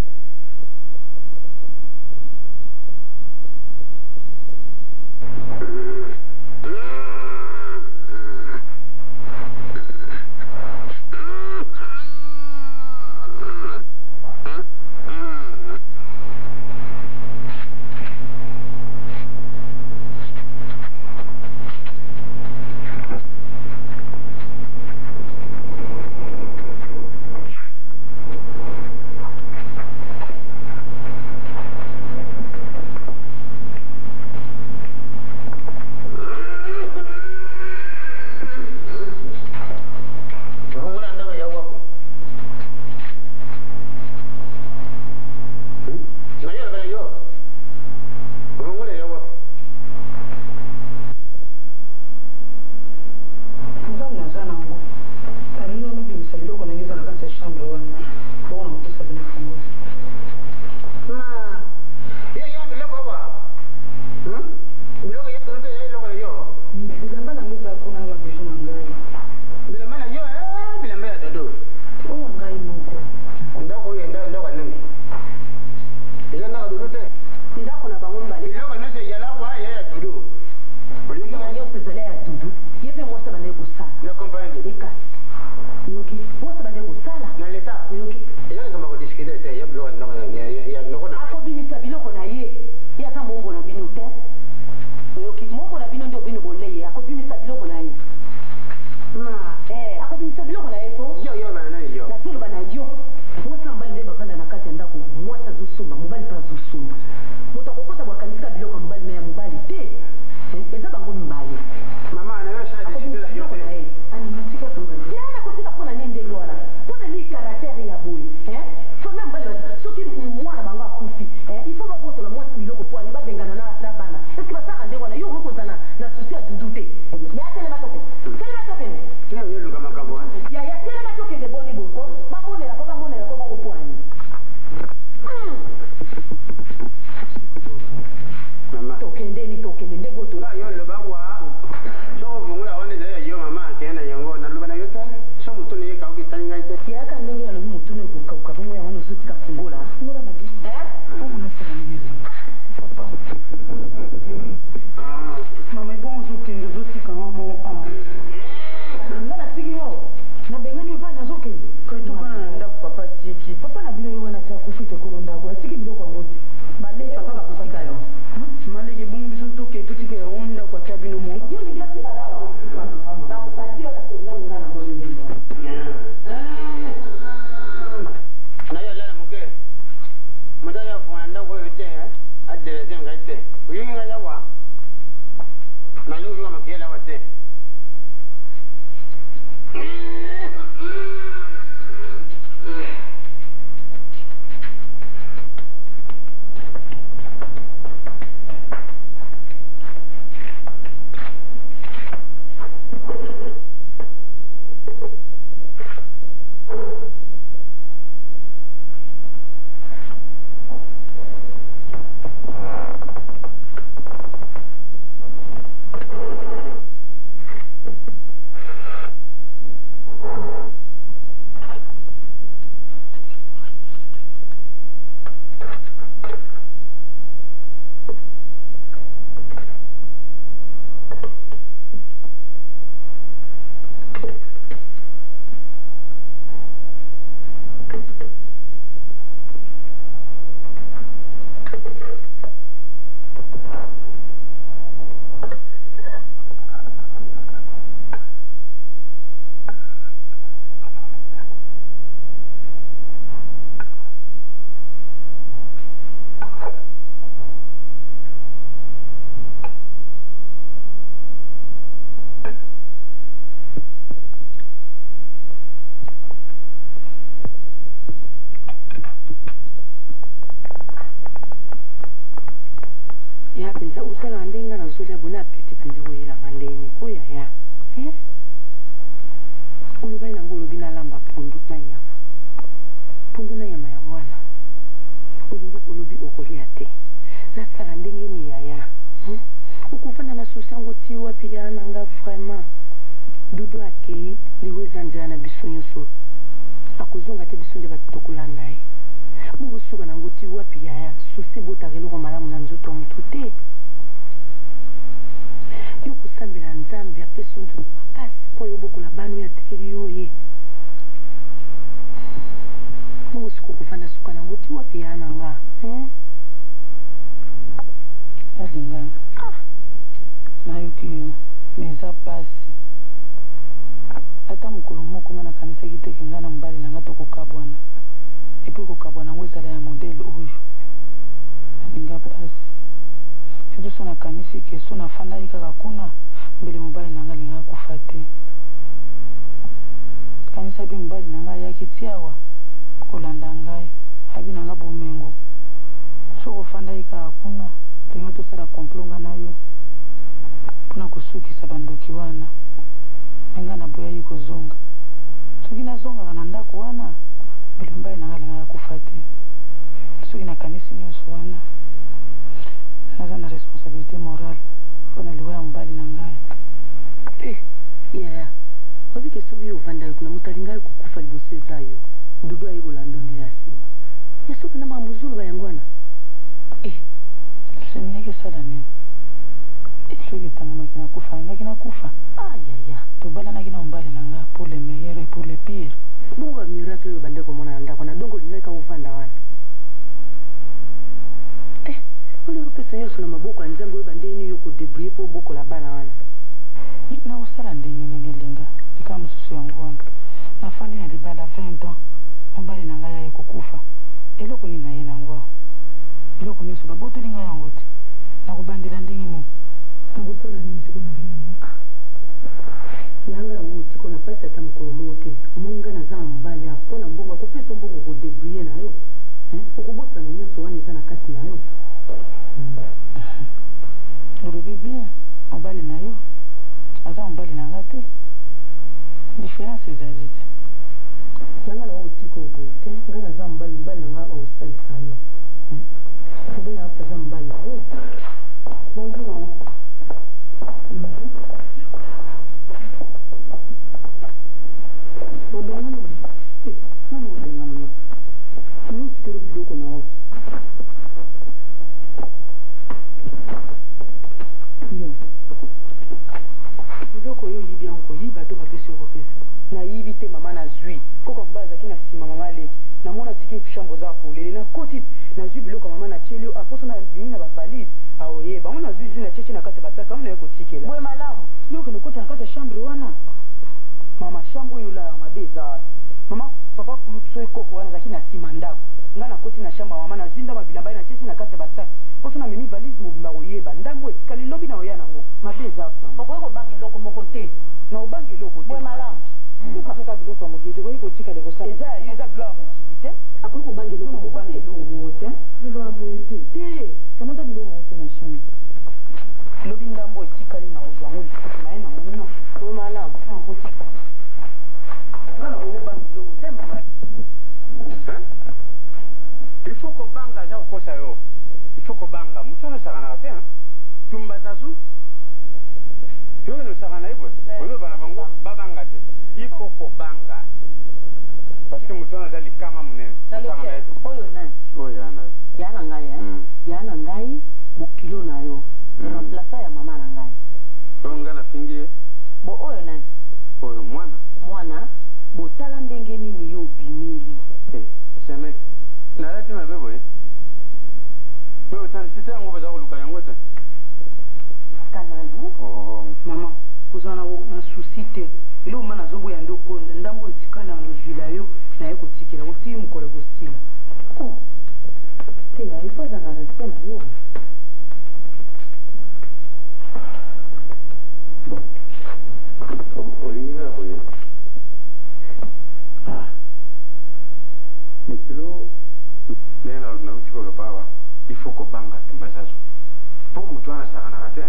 sala ndenga na zolia bona apeti penzi koyelanga ndeni koya ya ulubai nango olobi nalamba pundu na nyama ya mwana olingi olobi okolia te nasala ndenge ni yaya ukufanda na susi yango ti wapi ya nanga vraiment dudu akei liweza njala na biso nyonso akozonga te biso nde batokolanda ye bokosuka nango ti wapi yaya susi botaka eloko malamu na nzoto ya motu te yo kosambela nzambe apesa nzoto makasi mpo yo bokola bana oyo atekeli yo ye bokosuka okofanda suka nango ti wapi yaya na nga alinga nayoki yo me eza pasi ata mokolo moko nga nakanisaki teke nga na mobali na nga tokokabwana epui kokabwana yango ezala ya modele oyo alinga pasi surtout so nakanisi ke so nafandaki kaka kuna mbele mobali na nga alingaka kufa te kanisa mpe mobali na nga ayaki ti awa kolanda ngai abi na nga bomengo so kofandaki kaka kuna tolinga tosala complot nga na yo mpona kosukisa bandoki wana menga na boyaki kozonga soki nazongaka na ndako wana mbele mobali na nga alingaka kufa te soki nakanisi nyonso wana naza na responsabilité morale mpona liwa ya mobali na ngai yaya obike soki yo ovanda yo kuna moto alingai kokufa liboso eza yo dudu ayi kolanda nde ya nsima ye soki na makambo zoloba yango wana seningaki esala nini soki etangamaki nakufa alingaki nakufa ayaya tobalanaki na mobali na nga pour le meilleur et pour le pire bongo bamiracle oyo bande komona na ndako na dongo olingaki kakovanda wana oyo opesa nyonso na maboko ya nzambe oyo bandeni yo kodebrouille mpo obokola bana wana nakosala ndenge nini elinga lika mosusu yango wana nafandi na libala 20 ans mobali na ngai aye kokufa eloko nini na ye nango awa eloko nyonso babotoli ngai yango te nakobandela ndenge nini nakosala nini siko na vie nanga yanga yango otiko na pasi ata mokolo moko te omoni ngai naza na mobali a mpo na mbongo akopesa mbongo kodebrouille na yo okobosana nyonso wana eza na kati na yo olobi bien mobali na yo aza mobali na nga te différence ezali te yanga nango otiko oboye te ngai naza mobali na nga osalisa yo mobali na aza mobali na yo bonjour mama babengana nani obengana na nayo otitelo biloko na oki biloko oyo oyibi yango koyiba to bapesi yo kopesa nayibi te mama nazwi koko mobali azalaki na nsima mama aleki namona tiki chambre oza polele nakoti nazwi biloko mama natieli yo aposo na bimi na bavalise aoyeba ngo nazwi na cheche na kati ya basaka ngo naye kotikela boye malamu yo okende kota na kati ya chambre wana mama chambre oyo olala mabe eza wapi mama papa kulutu so ekoko wana azalaki na nsima ndako nga nakoti na chambre mama nazwi ndambo bilamba ye na cheche na kati ya basaka poso na memi valise mobimba koyeba ndambo etikali lobi na oya nango mabe eza okoki kobanga eloko moko te na obanga eloko te boye malamu okaka biloko ya mokili te okoki kotikala ekosala eza ya yo eza biloko ya mokili te akoki kobanga eloko moko te boye te te kamata biloko yango te na chambre lobi ndambo etikali na ozwa yango lisusu na ye nango no boye malamu otika wana okobanga biloko te il faut kobanga aza kokosa yo il faut kobanga moto ono osakanaka te tumba zazu yo kende osakana ye boye oyo bana bango babanga te il faut kobanga parce que moto ono aza likama monene osakana ye te oyo nani oyo yana yo ya na ngai ya na ngai bokilo na yo na plasa ya mama na ngai oyo ngai nafingi ye bo oyo nani oyo mwana botala ndenge nini yo obimeli semek nalati mabe boye me otanisite yango baza koluka yango te kanani mama kozala na susi te eloko ma nazoboya nde okonda ndambo etikali na lozwila yo naye kotikela kotii mokolo kosila te ifo aza na respect na yo olingi na boye mokilo ndenge nauti koloba awa il faut kobanga tumba zazo pour mutuana sakana kate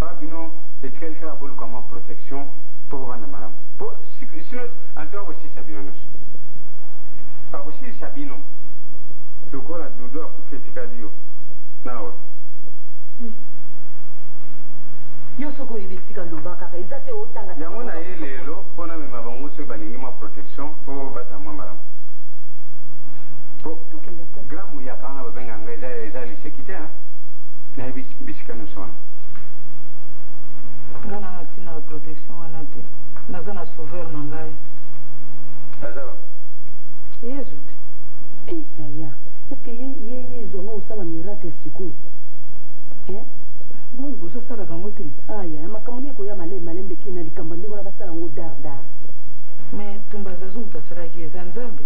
abino etikali kala bolu kama protection pour vana malam pour sinon antwa aussi sabino nos pa aussi sabino dokola dudu akufetikali yo nawe yo soko ibisika lumba kaka ezate otanga yango na ye lelo mpona mema bango soki balingi mwa protection mpo baza mwa malamu po gramu ya kanga babenganga eza liseki te nayebi bisika nyonso wana nga na ntina ya protection wana te naza na sauveur na ngai aza yesu te yaya estce ye zonga osala miracle sikoyo boso osalaka yango te aya makambo nde ekoya malembe kina likambo ndenge wana basala yango dardar mais tumbaza zo moto asalaki eza nzambe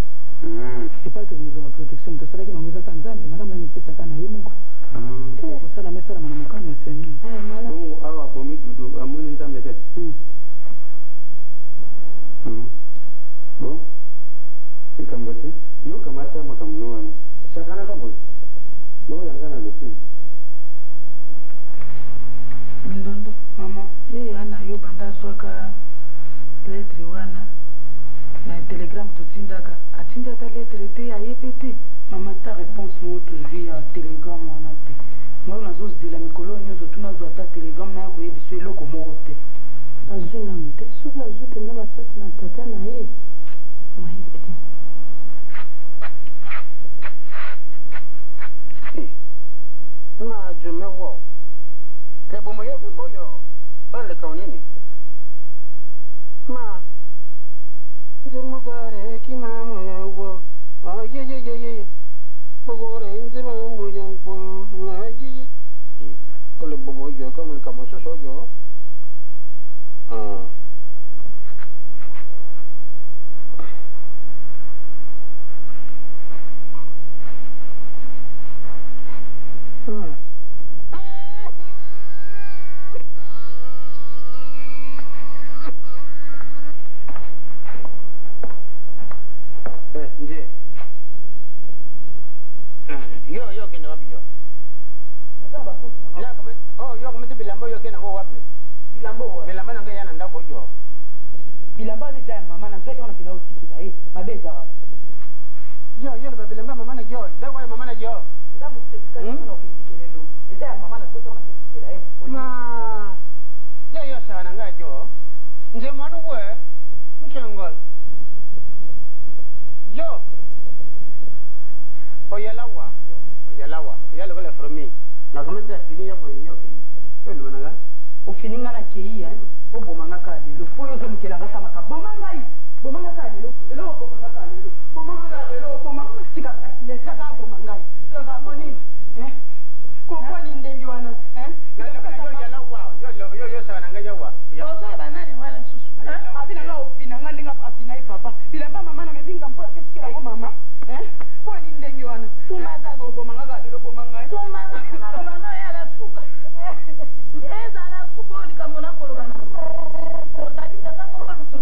epa tokonozwa protection moto asalaki bango eza ta nzambe malamu nani epesaka na ye moko kosala mesalama na mokano ya seigneur bongo awa bomi dudu amoni nzambe te bon likambo te yo kamata makambo no wana sakanaka boye boyanga na lopini mindondo mama ye ana yo banda azwaka lettre wana na telegramme totindaka atindi ata lettre te ayebi te mama ta réponse mo tozwi ya telegramme wana te ngalo nazozela mikolo nyonso tunazwa ata telegramme na ya koyebi so eloko moko te azwi nanu te soki azwi mpenza basasi na tata na ye maye te na jume wo ke bomo yo boyo ole kaunini ma nzirmo gare ki mama wo ye bogore nzirmo mo yang po na ye ole bobo yo kama kama so yo yo kenda wapi yo yo kama bilambo yo kenda wapi bilambo nanga yana ndako yo bilamba ni za mama na zake wana kina utikila mabeza wapi yo na bilamba mama na yo dawa ya mama na yo ndamu kutesikana na ukitikele ndo eza ya mama na zake wana kitikela ma yo sana nga yo nje mwana we mchangol yo oyalawa oyalo kala fromi na kama ta fini yo yo ke yo lwana ofininga na keia obomanga ka lelo po yo zo mkelanga sama ka bomanga ka lelo bomanga ka lelo bomanga tika ka le saka bomanga yo ga moni ko kwani ndengi wana na yo yalawa yo sana nga yawa ozo banani wala susu abina nga ofinanga ndinga afina papa bilamba mama na mebinga mpola ketikela ngo mama kwani ndengi wana tumbaza bomanga ka lelo bomanga tumbaza bomanga ya la suka eza la suka likamona kolobana otali tanga ko lusu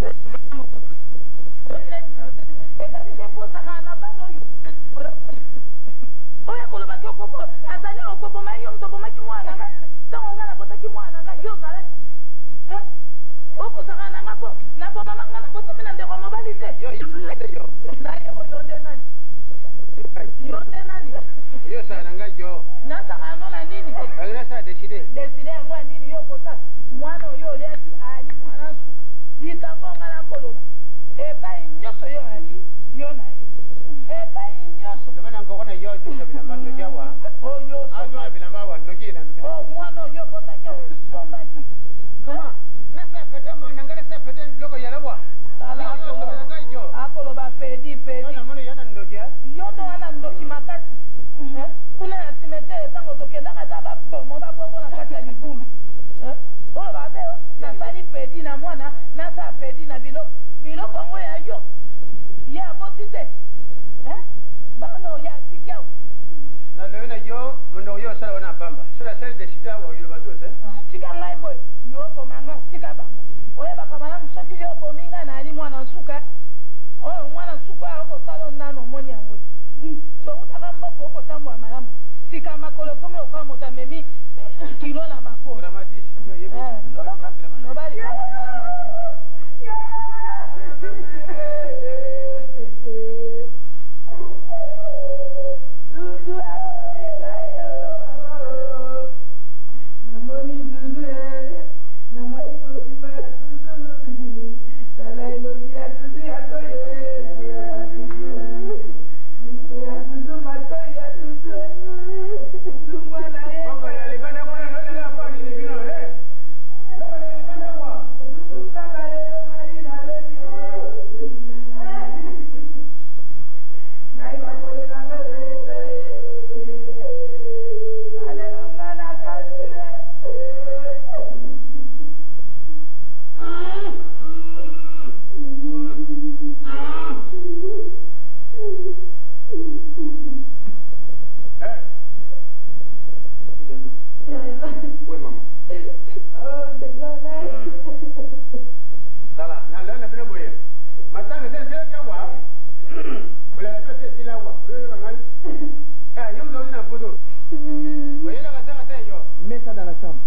ezali seposaka na bano yo oya koloba ki okopo azali okoboma yo moto obomaki mwana nga ntango nga nabotaki mwana nga yo ozala okosaka nanga po nabomama nga nabotami na ndeko mobali te naye oyo nde nani yo nde nani yo sana nga yo nasaka yango na nini agina sa deside yango ya nini yo kosala mwana oyo oliaki ali mwana nsuka likambo nga na koloba epai nyonso yo ali yo na ye epai nyonso lomana nkokona yo jusa bilamba ndo jawa oyo azo bilamba wa ndo kina mwana oyo botaki osombaki kama na sa fete mo nangala sa fete loko yalawa akoloba pedi yo na mwana yana ndo ja yo ndo wana ndoki makasi kuna ya cimetiere ntango tokendaka ta babomo baboko na kati ya libulu oyo babe nasali pedi na mwana nasala pedi na biloko yango ya yo ye aboti te bano ya atiki awo na leo na yo mundo yo sala wana pamba sala sala deside wa yo bazose tika ngai boy yo bomanga tika bango oyebaka malamu soki yo bominga na ali mwana nsuka oyo mwana nsuka akosala nano omoni yango sokutaka mboko okotambola malamu sika makolo comme le moto amemi kilo na makolo lobali Mets ça dans la chambre.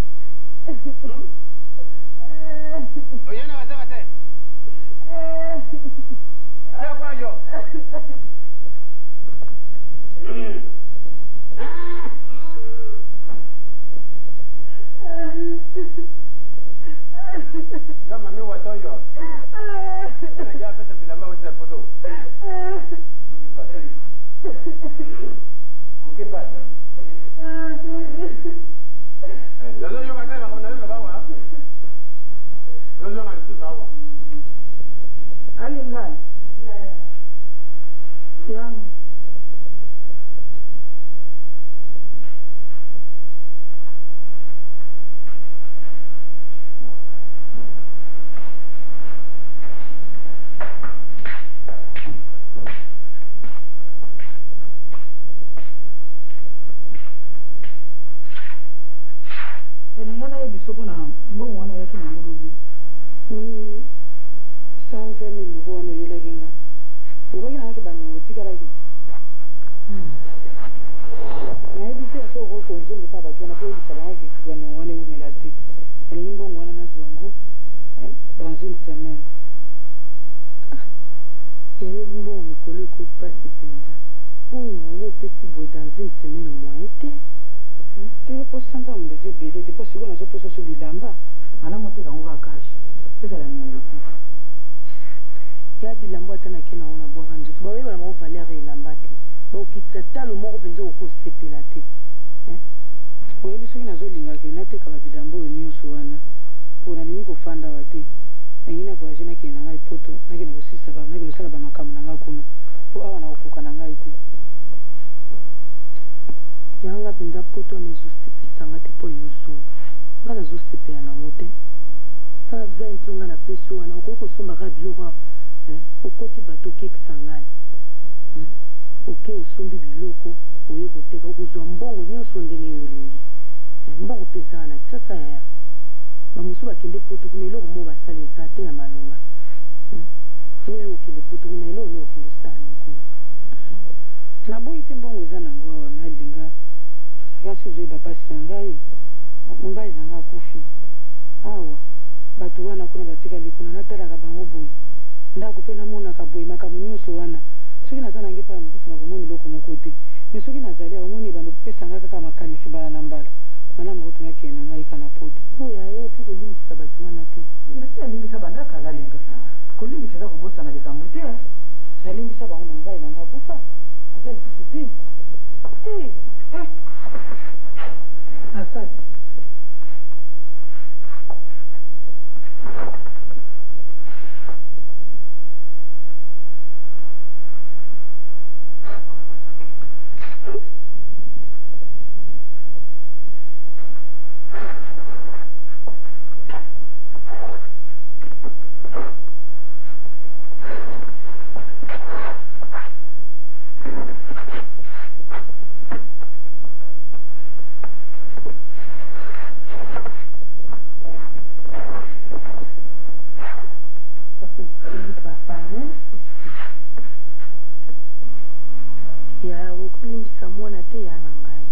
ya okulimbisa mwana te yana ngai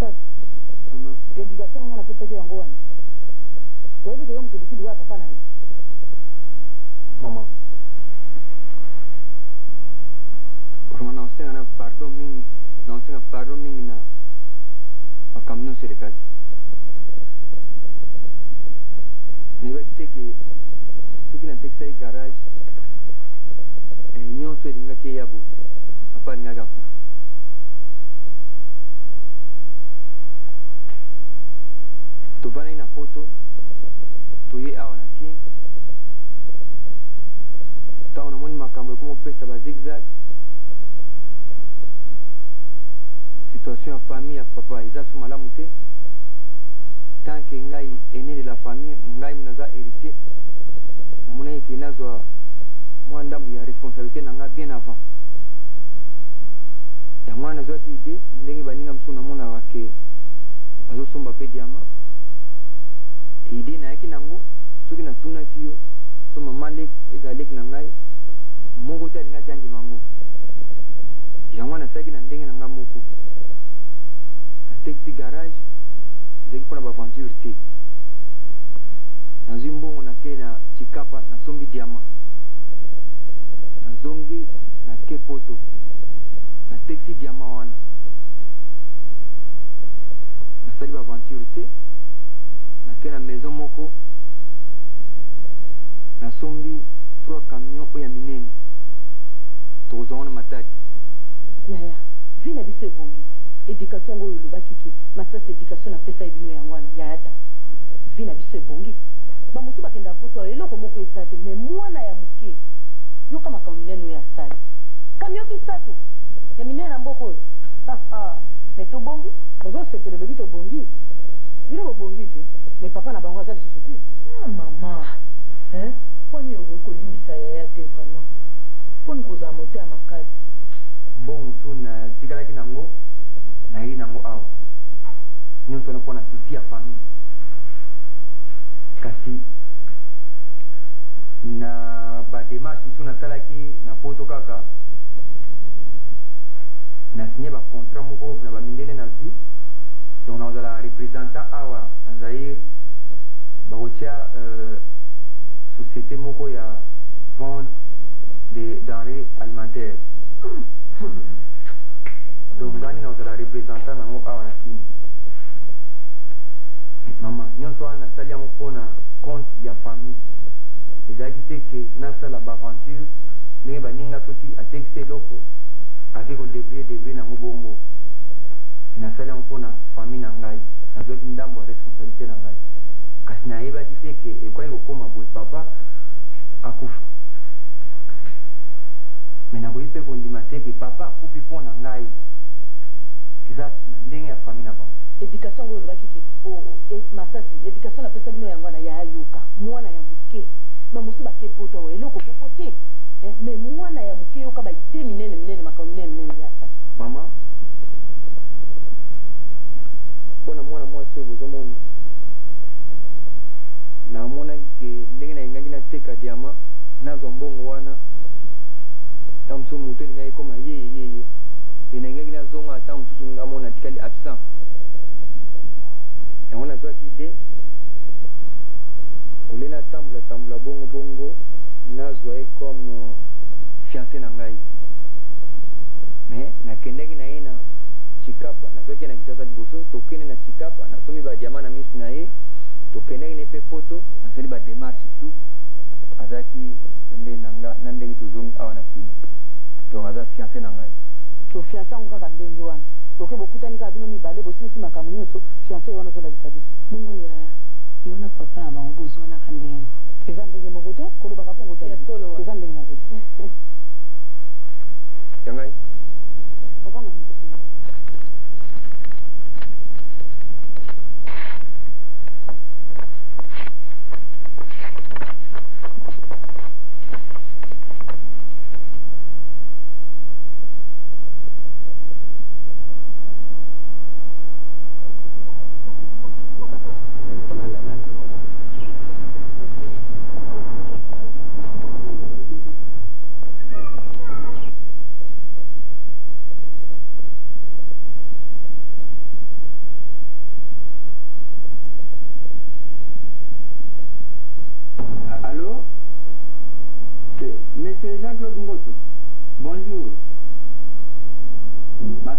Masasi. Maman. Éducation on a peut-être que yango wana. Wewe que yo mtu bikidi wa papa naye. Maman. Vraiment naosenga na pardon mingi na makamno serikali. Niba kiteke soki na tekisa ye garage nyonso elingaki eya boye papa alingaki akufa. Tovandaki na poto toye awa na king ntango namoni makambo ekoma opesa bazigzag situation ya famille ya papa eza so malamu te tanke ngai aîné de la famille ngai naza héritier namona eke nazwa mwa ndambu ya responsabilité na nga bien avant yango wana nazwaki ide ndenge baninga mosusu namonaka ke bazosomba mpe diama ide nayaki nango soki natunaki yo to mama leki eza leki na ngai moko te alingaki andima yango yango wana nasalaki na ndenge na nga moko natekisi garage ezalaki mpona baaventure te nazwi mbongo nake na chikapa nasombi diama nazongi nake poto natekisi diama wana nasali baaventure te nake na maison moko nasombi 3 camion oyo ya minene tokozwa wana matati yaya vi na biso ebongi te éducation yango oyo olobaki ke masasi éducation napesa ye bino yango wana yaya ta vi na biso ebongi bamosusu bakenda poto ayo eloko moko eza te me mwana ya moke yoka makambo minene oyo asali kamio bisato ya minene na mboka oyo me tobongi ozosepela elobi tobongi bino bobongi te me papa na bango aza lisusu te mama mponi okoki kolimbisa yaya te vraiment mponi kozala moto ya makasi mbongo mosusu natikalaki nango nayi nango awa nyonso wana mpona susi ya famille kasi na bademarshe mosusu nasalaki na poto kaka nasinye bacontrat moko na bamindele nazwi donc nazala représentant awa na Zaïre bakotia société moko ya vente de denrées alimentaires donc ngani nazala représentant nango awa na kini mama nyonso wana nasali yango mpona compte ya famille ezalaki te ke nasala baaventure ndenge baninga soki atekisa eloko ake kodebrie nango bongo nasali yango mpona famille na ngai nazwaki ndambo ya responsabilité na ngai kasi nayebaki te ke ekwaki kokóma boye papa akufa me nakoki mpe kondima te ke papa akufi mpo na ngai eza na ndenge ya famille na bango éducation ngo olobaki ke masasi éducation napesa bino yango wana yaya yoka mwana ya moke bamosusu bake poto awa eloko popo te me mwana ya moke yoka baide minene makambo minene yasa mama mpona mwana mwasi oyo bozomona namonaki ke ndenge nayengaki nateka diama nazwa mbongo wana ntango mosusu moto elingaki ekoma yeye enayengaki nazonga ntango mosusu ngamona natikali absent yango nazwaki ide ole natambola bongo nazwa ye comme fiancé na ngai me nakendaki na ye na chikapa nazwaki ye na kisasa liboso tokende na chikapa nasombi badiama na misu na ye tokendaki ne mpe poto nasali bademarshe tu azalaki pembeni na nga na ndenge tozongi awa na kini donc aza fiancé na ngai tofiance yango kaka ndenge wana oke bokutani kaka bino mibale bosilisi makambo nyonso fiance wana ozolabisa biso bongo yaya yo na papa na bango bozwanaka ndenge eza ndenge moko te kolobaka mpongo te eza ndenge moko te ya ngai papa na mokote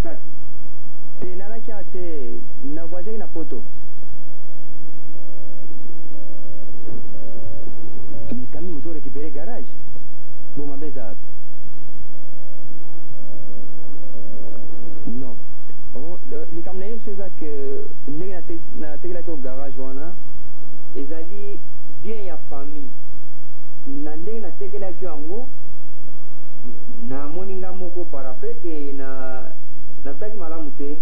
Masaki. Te nanakia te na voisin na poto. Mais quand même, vous aurez récupéré le garage. Bon, ma belle, ça. Non. Les caméras, c'est ça que nous avons au garage. Ils allaient bien la famille. Nandeng na tekela kyo ango na moninga moko parapet ke na saki malamu te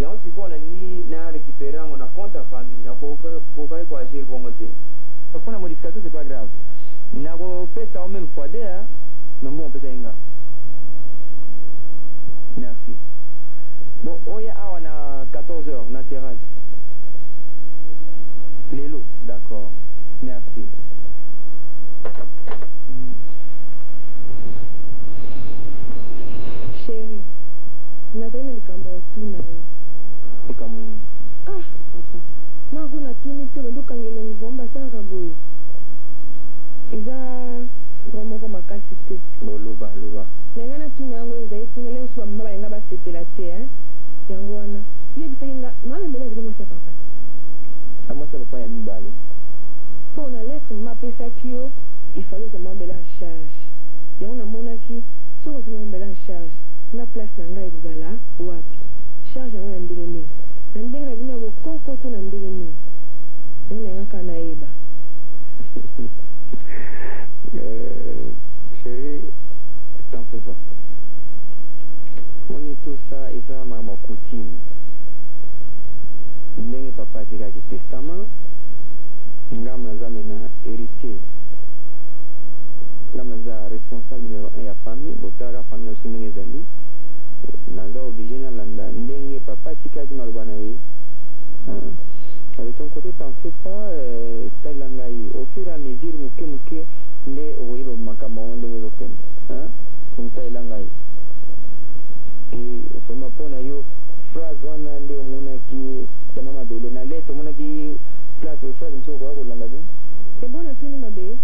ya on siko na ni na récupérer on a compte à famille na ko ko agir bongo te pour la modification c'est pas grave na ko pesa au même fois deux hein na bon pesa inga merci bon oya awa na 14h na terrasse Lélo d'accord merci. Chérie, nataka likambo otuna yo. Likambo nini? Ah, papa. Nango natuni te bando kangela ngomba sanga boye. Eza vraiment kwa makasi te. Loba. Nenga natuni yango ezai tingele usuba mbaba yenga ba sepela te hein. Yango wana. Ye bisakinga mama mbele zile mwasa papa. Amwasa papa ya mibale. Pour na lettre m'a pesa kio, il fallait que m'embelle en charge. Et on a monaki, si on m'embelle en charge, na place nanga ezala wapi. Charge yango na ndenge nini. Na ndenge na bina bokoko to na ndenge nini. Yango na ngaka na eba. Chérie, t'en fais pas. On est tout ça et ça ma coutume. Ndenge papa tika ki testament. Ngam naza mena héritier. Ngam naza responsable numéro 1 ya famille. Botara famille na ndenge ezali. Naza obligé na landa ndenge papa tika ki maloba na ye. De ton côté, t'en fais pas, Thaïlandaï. Au fur et à mesure, muke, nde oyiba makambo ndenge zokende. Donc Thaïlandaï. Et vraiment pour na yo phrase wana nde omonaki ya mama bele na lettre omonaki place phrase mso kwa kolanda bien. C'est bon natuni mabe.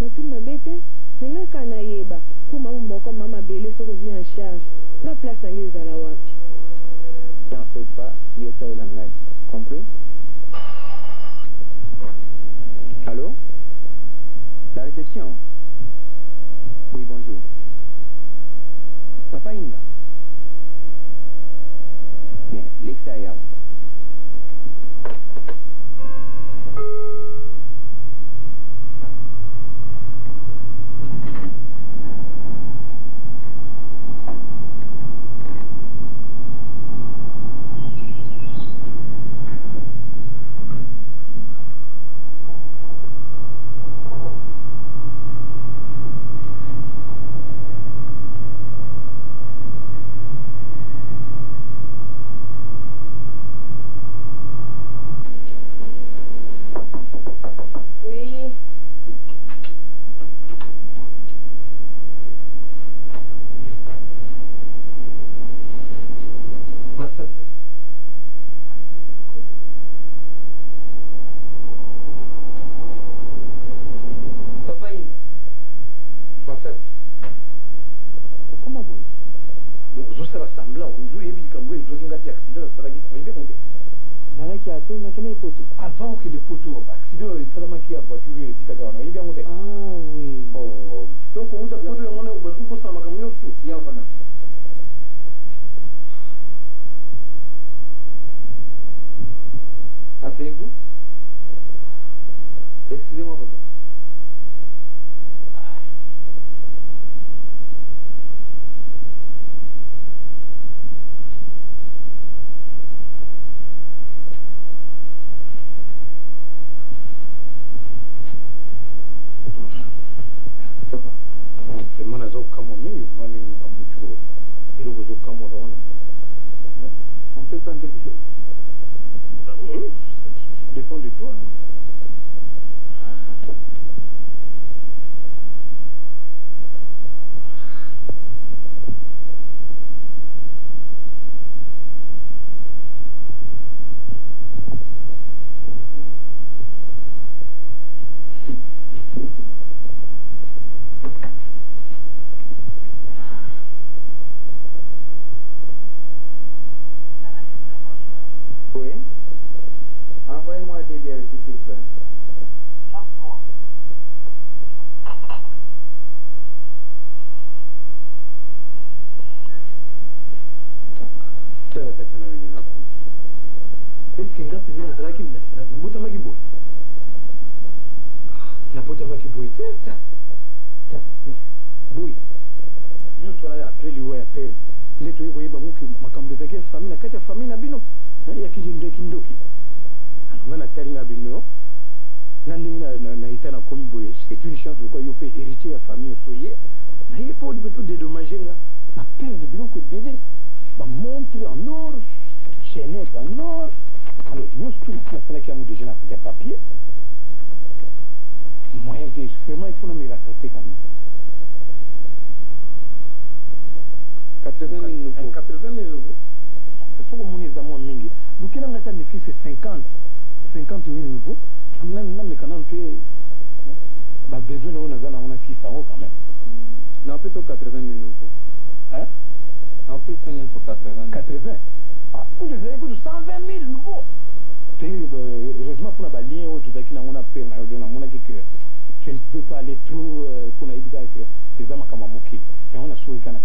Natuni mabe te. Nenga kana yeba. Kuma mboko mama bele soko zi en charge. Nga place nangi ezala wapi. T'en fais pas, yo Thaïlandaï. Compris? Allô? La réception? Oui, bonjour. Papa Inga? Bien, l'extérieur. Avant que les poteaux, accident, les traitements qui a voiture, et il bien monté. Ah oui. Oh. Donc, on a poteau, on a besoin de ça, ma camion sous. Il y a un asseyez-vous. Excusez-moi, papa. On peut prendre quelque chose. Oui, ça dépend de toi. vérité, s'il vous plaît. Tala tatana wini ngako. Eske ngapi zina zalaki na mbuta makiboy. Na mbuta makiboy teta. Boy. Nyo swala après liwa ya pere. Leto yiko yeba muki makambo zake famina kati ya famina bino. Ya kijinde kindoki. Alongana taringa bino. Nandinga na itana komi boy. C'est une chance de quoi yo pe héritier ya famille soye. Na yepo de tout dédommager nga. Na perdre bino ko bébé. Bah, montre en or, chaînette en or. Alors, nous tous les qui ont déjà des papiers. Moyen que vraiment il faut nous rattraper quand même. 80 000 nouveaux. 80 000 nouveaux. C'est ce que mon amour mingi. Nous qui n'avons pas de fils 50 000 nouveaux. Nous n'avons quand même besoin de 600 euros quand même. Non, plus sur 80 000 nouveaux. Hein? En plus, on est sur 80 000. 80. Ah, vous devez écouter 120 000 nouveaux. Heureusement pour la ligne, tout ça qui n'a pas pris, je ne peux pas aller trop pour la Ibiza que les hommes comme Moki. Et on a souhaité qu'à 80.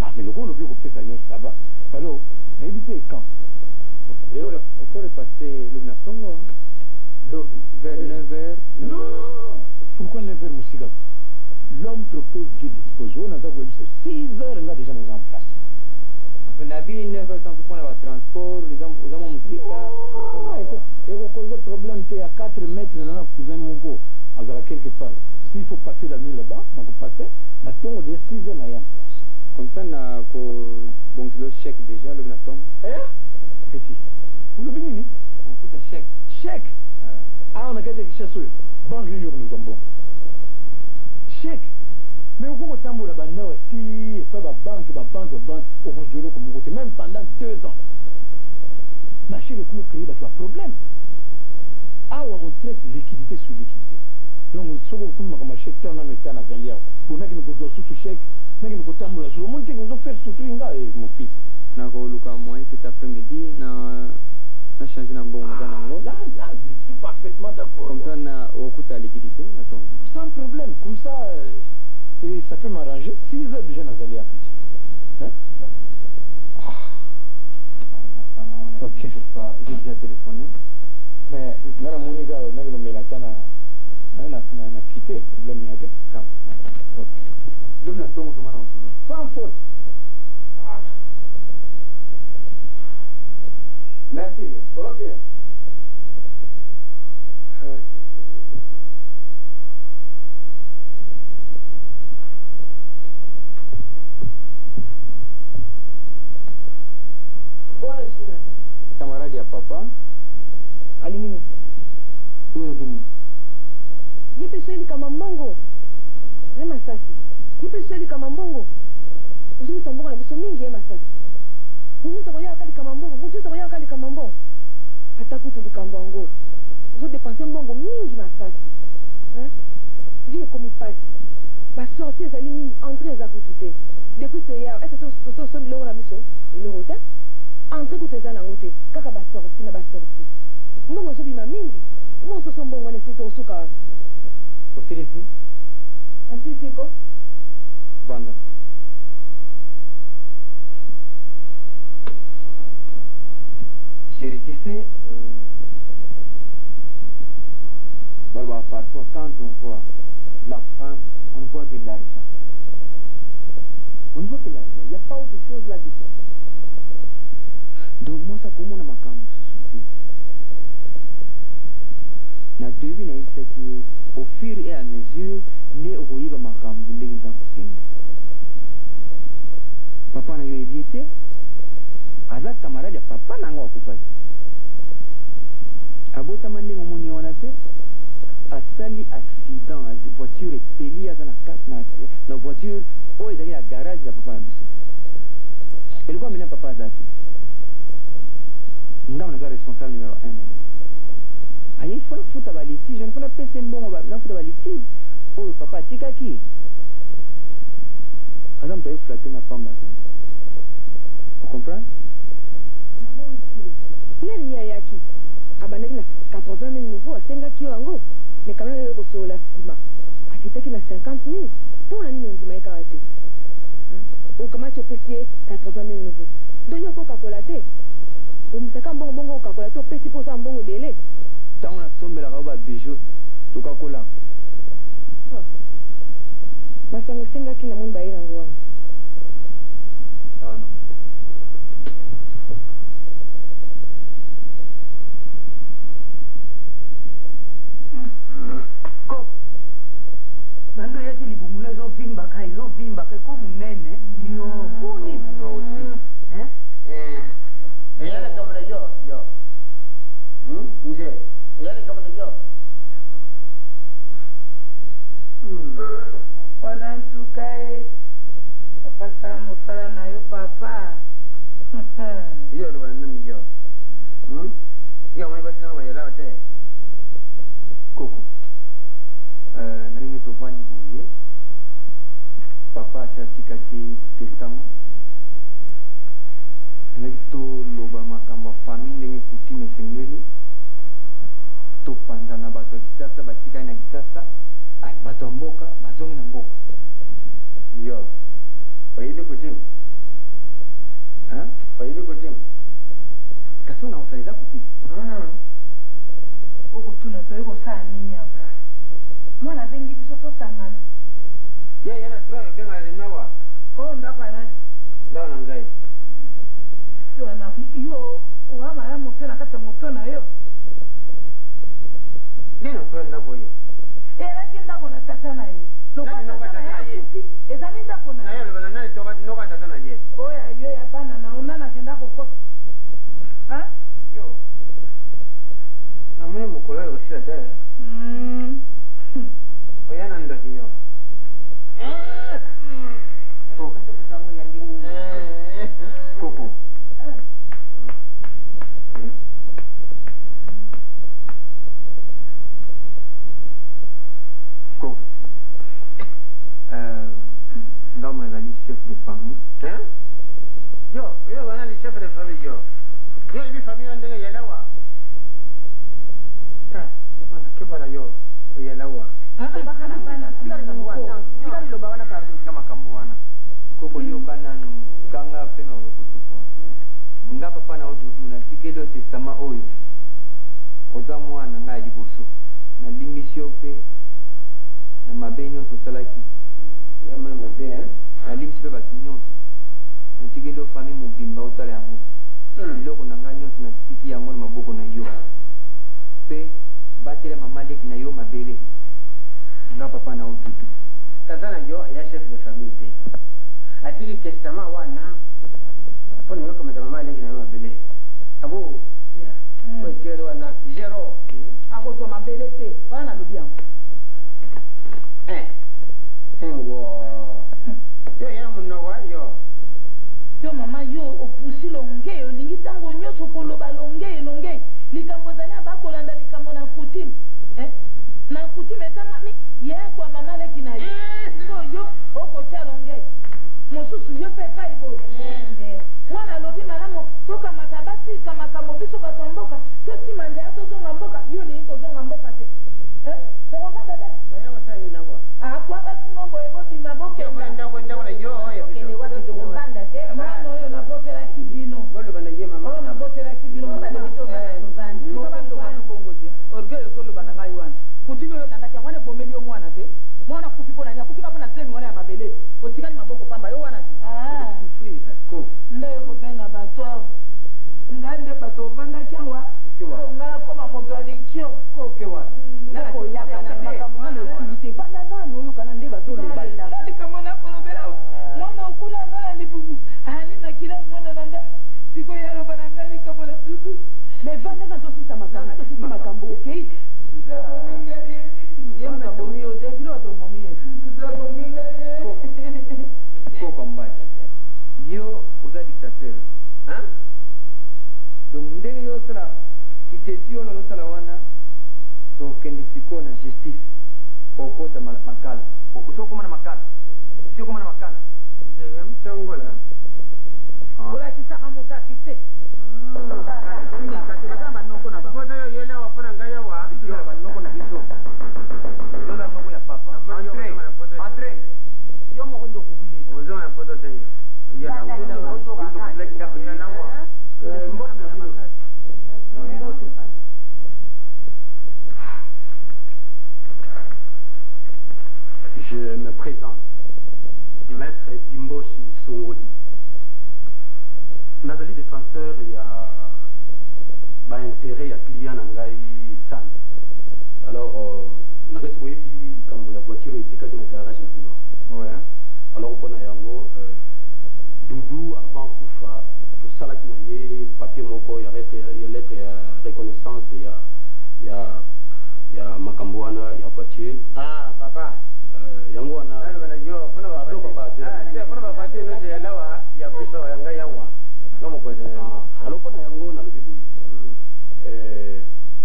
Ah, mais le gros, le bureau peut-être ça va. Alors, la Ibiza est quand? Encore passer le Natongo. Vers 9h. Non! Pourquoi 9h, Moussiga? L'homme propose, Dieu dispose. On a 6 heures, on a déjà mis en place. On a vu 9h tant que pour le transport, les hommes ont dit et on cause le problème, tu es à 4 mètres, on a cousin mon go. Alors, quelque part, s'il faut passer la nuit là-bas, on va passer, la tombe de 6 heures, on a en place. Comme ça, on a bon, le chèque déjà, le Natongo. Eh? Petit. Vous le venez? On coûte un chèque. Chèque? Ah, on a gagné quelque chose. Banque New York, nous sommes bons. Chèque. Mais au cours de temps, la banque, si pas la banque, au cours de l'eau, comme côté, même pendant 2 ans. Ma chèque est comment créer un problème. Ah, on traite liquidité sur liquidité. Donc, ce qu'on comme chèque, tu as un état à Valia. Pour nous qui nous donnons sous chèque, nous qui nous donnons la sous, nous qui nous faire souffrir, mon fils. Nous avons eu moyen cet après-midi, nous avons changé un bon là, je suis parfaitement d'accord. Comme ça, on coûte la liquidité. Sans problème, comme ça. Et ça peut m'arranger 6 heures déjà dans les appliquer. Hein? Ok. J'ai déjà téléphoné. Mais dans la Monica, on a mis la tana. On a cité le problème. Il y a le Natongo, sans faute. Merci. Ok. Camarade ya papa. Alingini. Huyo gini. Yipe swali kama mongo. Ema sasi. Yipe swali kama mongo. Usumi tambongo na biso mingi ema sasi. Usumi sakoya kali kama mongo. Mutu sakoya kali kama mongo. Atakutu likambo. Uso dépenser mongo mingi masasi. Hein? Vie comme il passe. Ba sortir za limi entrer za kutute. Depuis to ya, est-ce que so bilongo na biso? Le rotin. Entrer kuteza na ngote. Kaka ba sorti na ba sorti. Mbongo so bima mingi. Mbongo so mbongo na sito osuka. Ofilisi? Anti siko? Banda. Chérie, tu sais, parfois quand on voit la femme, on voit de l'argent. On voit que l'argent, il n'y a pas autre chose là-dedans. Donc moi, ça comment on a ma cam souci. Na devi na initiative au fur et à mesure ne okoyiba makambo ndenge za kusinga. Papa na yo évité. Aza camarade ya papa nanga wakufaki. Abota mande ngomoni wana te. Asali accident, voiture peli aza na voiture oyo ezali na garage ya papa na biso. Elikuwa mena papa azati. Ngama naza responsable numéro 1. Aye il faut la futa ba litige, il faut la pese mbongo ba na futa ba litige. Oyo papa atikaki. Aza mtu ayo flatter na pamba. Vous comprenez? Neri ya yaki. abandaki na 80 000 nouveau asengaki yo yango mais quand même kosolola nsima akitaki na 50 000 mpona nini ondima ye kaka te okamati opesi ye 80 000 nouveau donc yo kokakola te omisaka mbongo okakola te opesi mpo osala mbongo ebele ntango nasombelaka yo babijou tokakolaka masango osengaki na moni baye nango wana bando yaki libumula ezovimbaka eko munene yo poni eyale kamana yo nje eyale kamana yo wana ntukae opasala mosala na yo papa iyo olobana nani yo iyo omoni basinanga bayelawa te koko ndenge tovandi boye papa asi atikaki testament ndenge toloba makambo ya famille ndenge kutime esengeli topanza na bato ya kisasa batikali na kisasa bato ya mboka bazongi na mboka yo oyibi kutime oyibi kutime kasi ona kosala eza kutime okotuna toye kosala nini yango mwana abengi biso tosangana yana tura obenga linawa oyo ndako anani ndako na ngai yo owa malamu te na kati ya moto na yo nini okula ndako oyo eyalaki ndako na tata na ye lokola tata na ye akufi ezali ndako na naye olobana nani noka tata na ye oyo yo ya bana na ona nakenda kokota yo namoni mokolo oyo kosila te oyana ndoki yo popo koko ngambo ezali chef de famille yo oyo banani chef de famille yo ibi famille yo ndenge yelawa wana kebala yo oyelawa makambo wana koko yoka nanu kanga mpenga kokotofa nga papa na odudu natikeli yo testament oyo oza mwana ngai ya liboso nalimbisi yo mpe na mabe nyonso osalaki nalimbisi mpe bato nyonso natikeli yo famille mobimba otala yango biloko na ngai nyonso natiki yango na maboko na yo mpe batela mama leki na yo mabele nga papa na odudu tata na yo ya chef de famille te atiki testament wana mpo na yo kometa mama leki na yo mabele abo oetere wana zero akozwa mabele te wana nalobi yango wo yo ya monowa yo yo mama yo opusi longe olingi ntango nyonso koloba longe likambo ezali abakolanda likambo na kutime na kutime etangami ye kwa mama leki na yo so yo okotya longe mosusu yo mpe epai boyo mwana alobi malamu tokamata batika makambo biso bato ya mboka totima ndeya tozonga mboka yo ningi kozonga mboka te tokofanda be akwa basi nombo ebobima bokenda mwana oyo nabotelaki bino oyo nabotelaki bino orgueil ozoloba na ngai wana kutimi oyo landaki yango wana ebomeli yo mwana te mwana kufi mpo nani akufi kapona temi wana ya mabele otikali maboko pamba yo wana te nde kobenga bato awa ngai nde bato ovandaki awa ngai akoma moto ya likio koyakana makambo wana esili te panda nani oyokana nde bazoloba likambo nakolobela mwana okula nga na libubu ali makila mwana na ngai sikoyo yaloba na ngai likambo na dudu mais vandaka tosisa makambo okei ye mabomi yo te bino bato obomi ye koko mbali yo oza dictateur donc ndenge yo osala kiteti oyo nazosala wana tokende sikoyo na justice okota makala sokoma na makala yamchangola olakisaka mosaki te foto yo Je me présente, Maître Dimboshi Songoli. Nazali défenseur, il y a intérêt, il y a client Nangai San. Alors, na reste oui, quand la voiture était dans le garage na bino. Ouais. Alors pour Nayango, Doudou avant Koufa, tout ça là qui n'a yé papier moko, il y a lettre reconnaissance, il y a Makambouana, il y a voiture. Ah papa. Yango wana. Alors pour Nayango na lobiboui.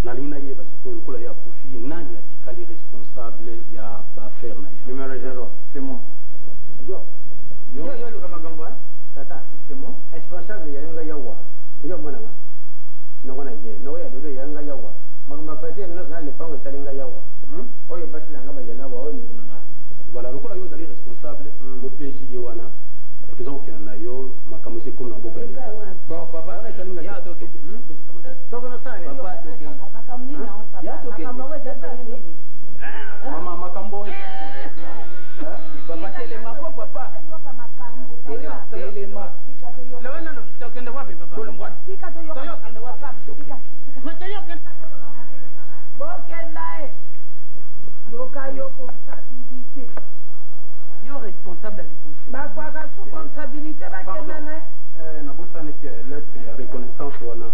Nalina ye basiko lokola ya kufi nani atikali responsable ya affaire na ya numéro 0 c'est moi yo le kamagambo tata c'est moi responsable ya nga yawa yo mwana nga nokona je no ya dodo ya nga yawa magama pate no na le pango taringa yawa oyo basi na ngaba yana wa oyo nga voilà lokola yo zali responsable au PJ yewana président qui en a yo makamusi comme na boka ya bon papa ya to ke tokona sana papa Mama makambo. Papa telema kwa papa. Telema. Lawana no, tokenda wapi papa? Kolongwa. Tika to yoka. Tokenda wapi? Ngoto yokenda. Bokenda e. Yoka yoko stabilité. Yo responsable à l'imposition. Ba kwa ka sous comptabilité ba kenda na. Na bossa ne que lettre ya reconnaissance wana.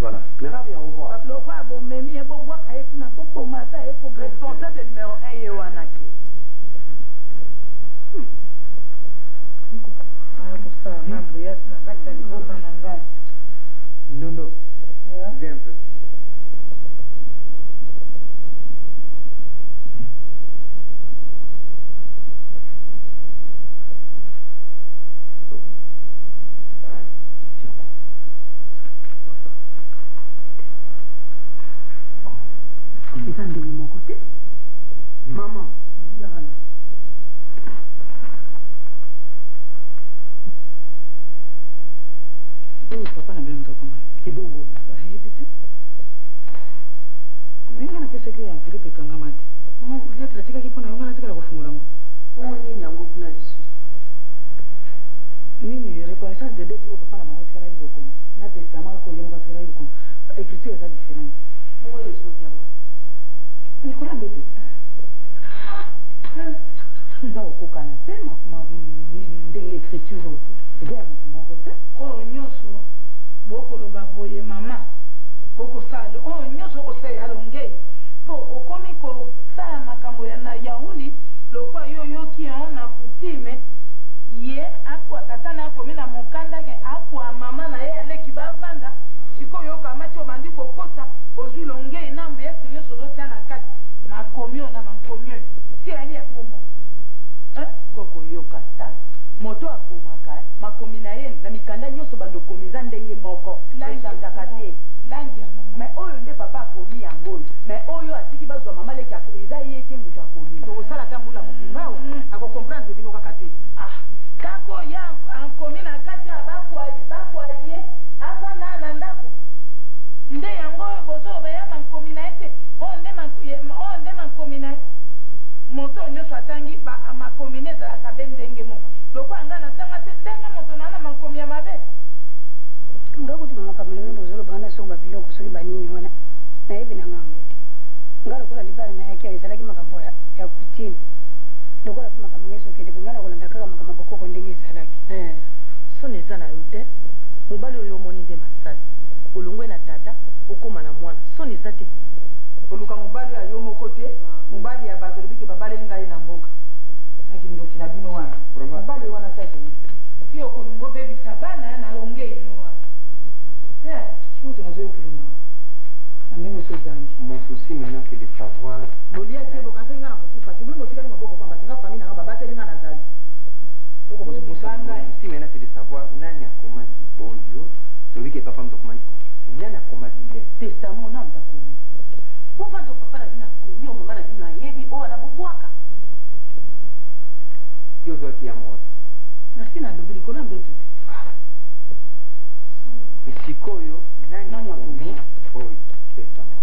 Voilà, merci, au revoir. Responsable numéro 1 Yewanaki. Non, viens un peu. eza ndenge moko te mama yakana oyo papa na bino mutokoma ebongo bayebi te nga napesaki ya envelope ekangama te letre atikaki mpona yo nga natikala kofungula ngo bongo nini yango kuna lisusu nini reconnaissance de dette oyo papa na mama atikala yikokoma na testament kako ye moko atikala yikokoma écriture eza différente bongo oyo esoki yango Nicolas Bédé. Nous avons aucun thème, l'écriture. Et bien, mon côté. Oh, nyoso, beaucoup de baboye maman. Beaucoup ça, oh, nyoso, c'est à longueur. Pour au comico, ça, ma camboyana yaouli, le quoi yo qui on a coutume. Ye, à quoi tatana, comme na mon kanda, à quoi maman na ye, qui va vendre. Si quoi yo kamati, au bandi kokota. Ozu longue na mbye sinyo sozo tana kat makomyo na makomyo si ani ya komo koko yoka ta moto akomaka makomi na ye na mikanda nyonso bando komiza ndenge moko lanja kate langi ya momo mais oyo nde papa akomi yango mais oyo atiki bazwa mama leki eza ye te mutu akomi to sala tambula mobimba ako comprendre bino kaka te kako ya akomi na kati abakwa ye avana na ndako nde yango bozo ba ya mankomina ete onde mankomina moto nyonso atangi ba makomina ezalaka be ndenge moko lokwa nga natanga te ndenge moto na mankomi ya mabe ngakuti bamakamana bino bozoloba na songa biloko soki banini wana nayebi na ngango te nga lokola libala nayaki ezalaki makambo ya kutime lokola mpe makambo ngai sokende mpe nga na kolanda kaka makambo bokoko ndenge ezalaki soni eza na yo te mobali oyo omoni nde masasi olongwe na tata okoma na mwana soni eza te oluka mobali ya yo moko te mobali ya bato lobiki babaleli ngai na mboka nakindoki na bino wana mobali wana sasa ti okolingo obebisa bana na longe ino wana mutu nazoyokelema na ndenge sozangi mon souci maintenant c'est de savoir bolia te bokanzaki nga na kokufa sibili botikali maboko kwamba tenga fami nanga babateli nga nazali Si maintenant c'est de savoir nani a komaki oyo, celui qui est papa mdokumaki oyo. Nani a komaki le testament na mtakomi. Pova ndo papa na bina komi o mama na bina yebi o na bobwaka. Yo zo ki amor. Na sina ndo bili kona mbetu. Misikoyo nani a komi oyo testament.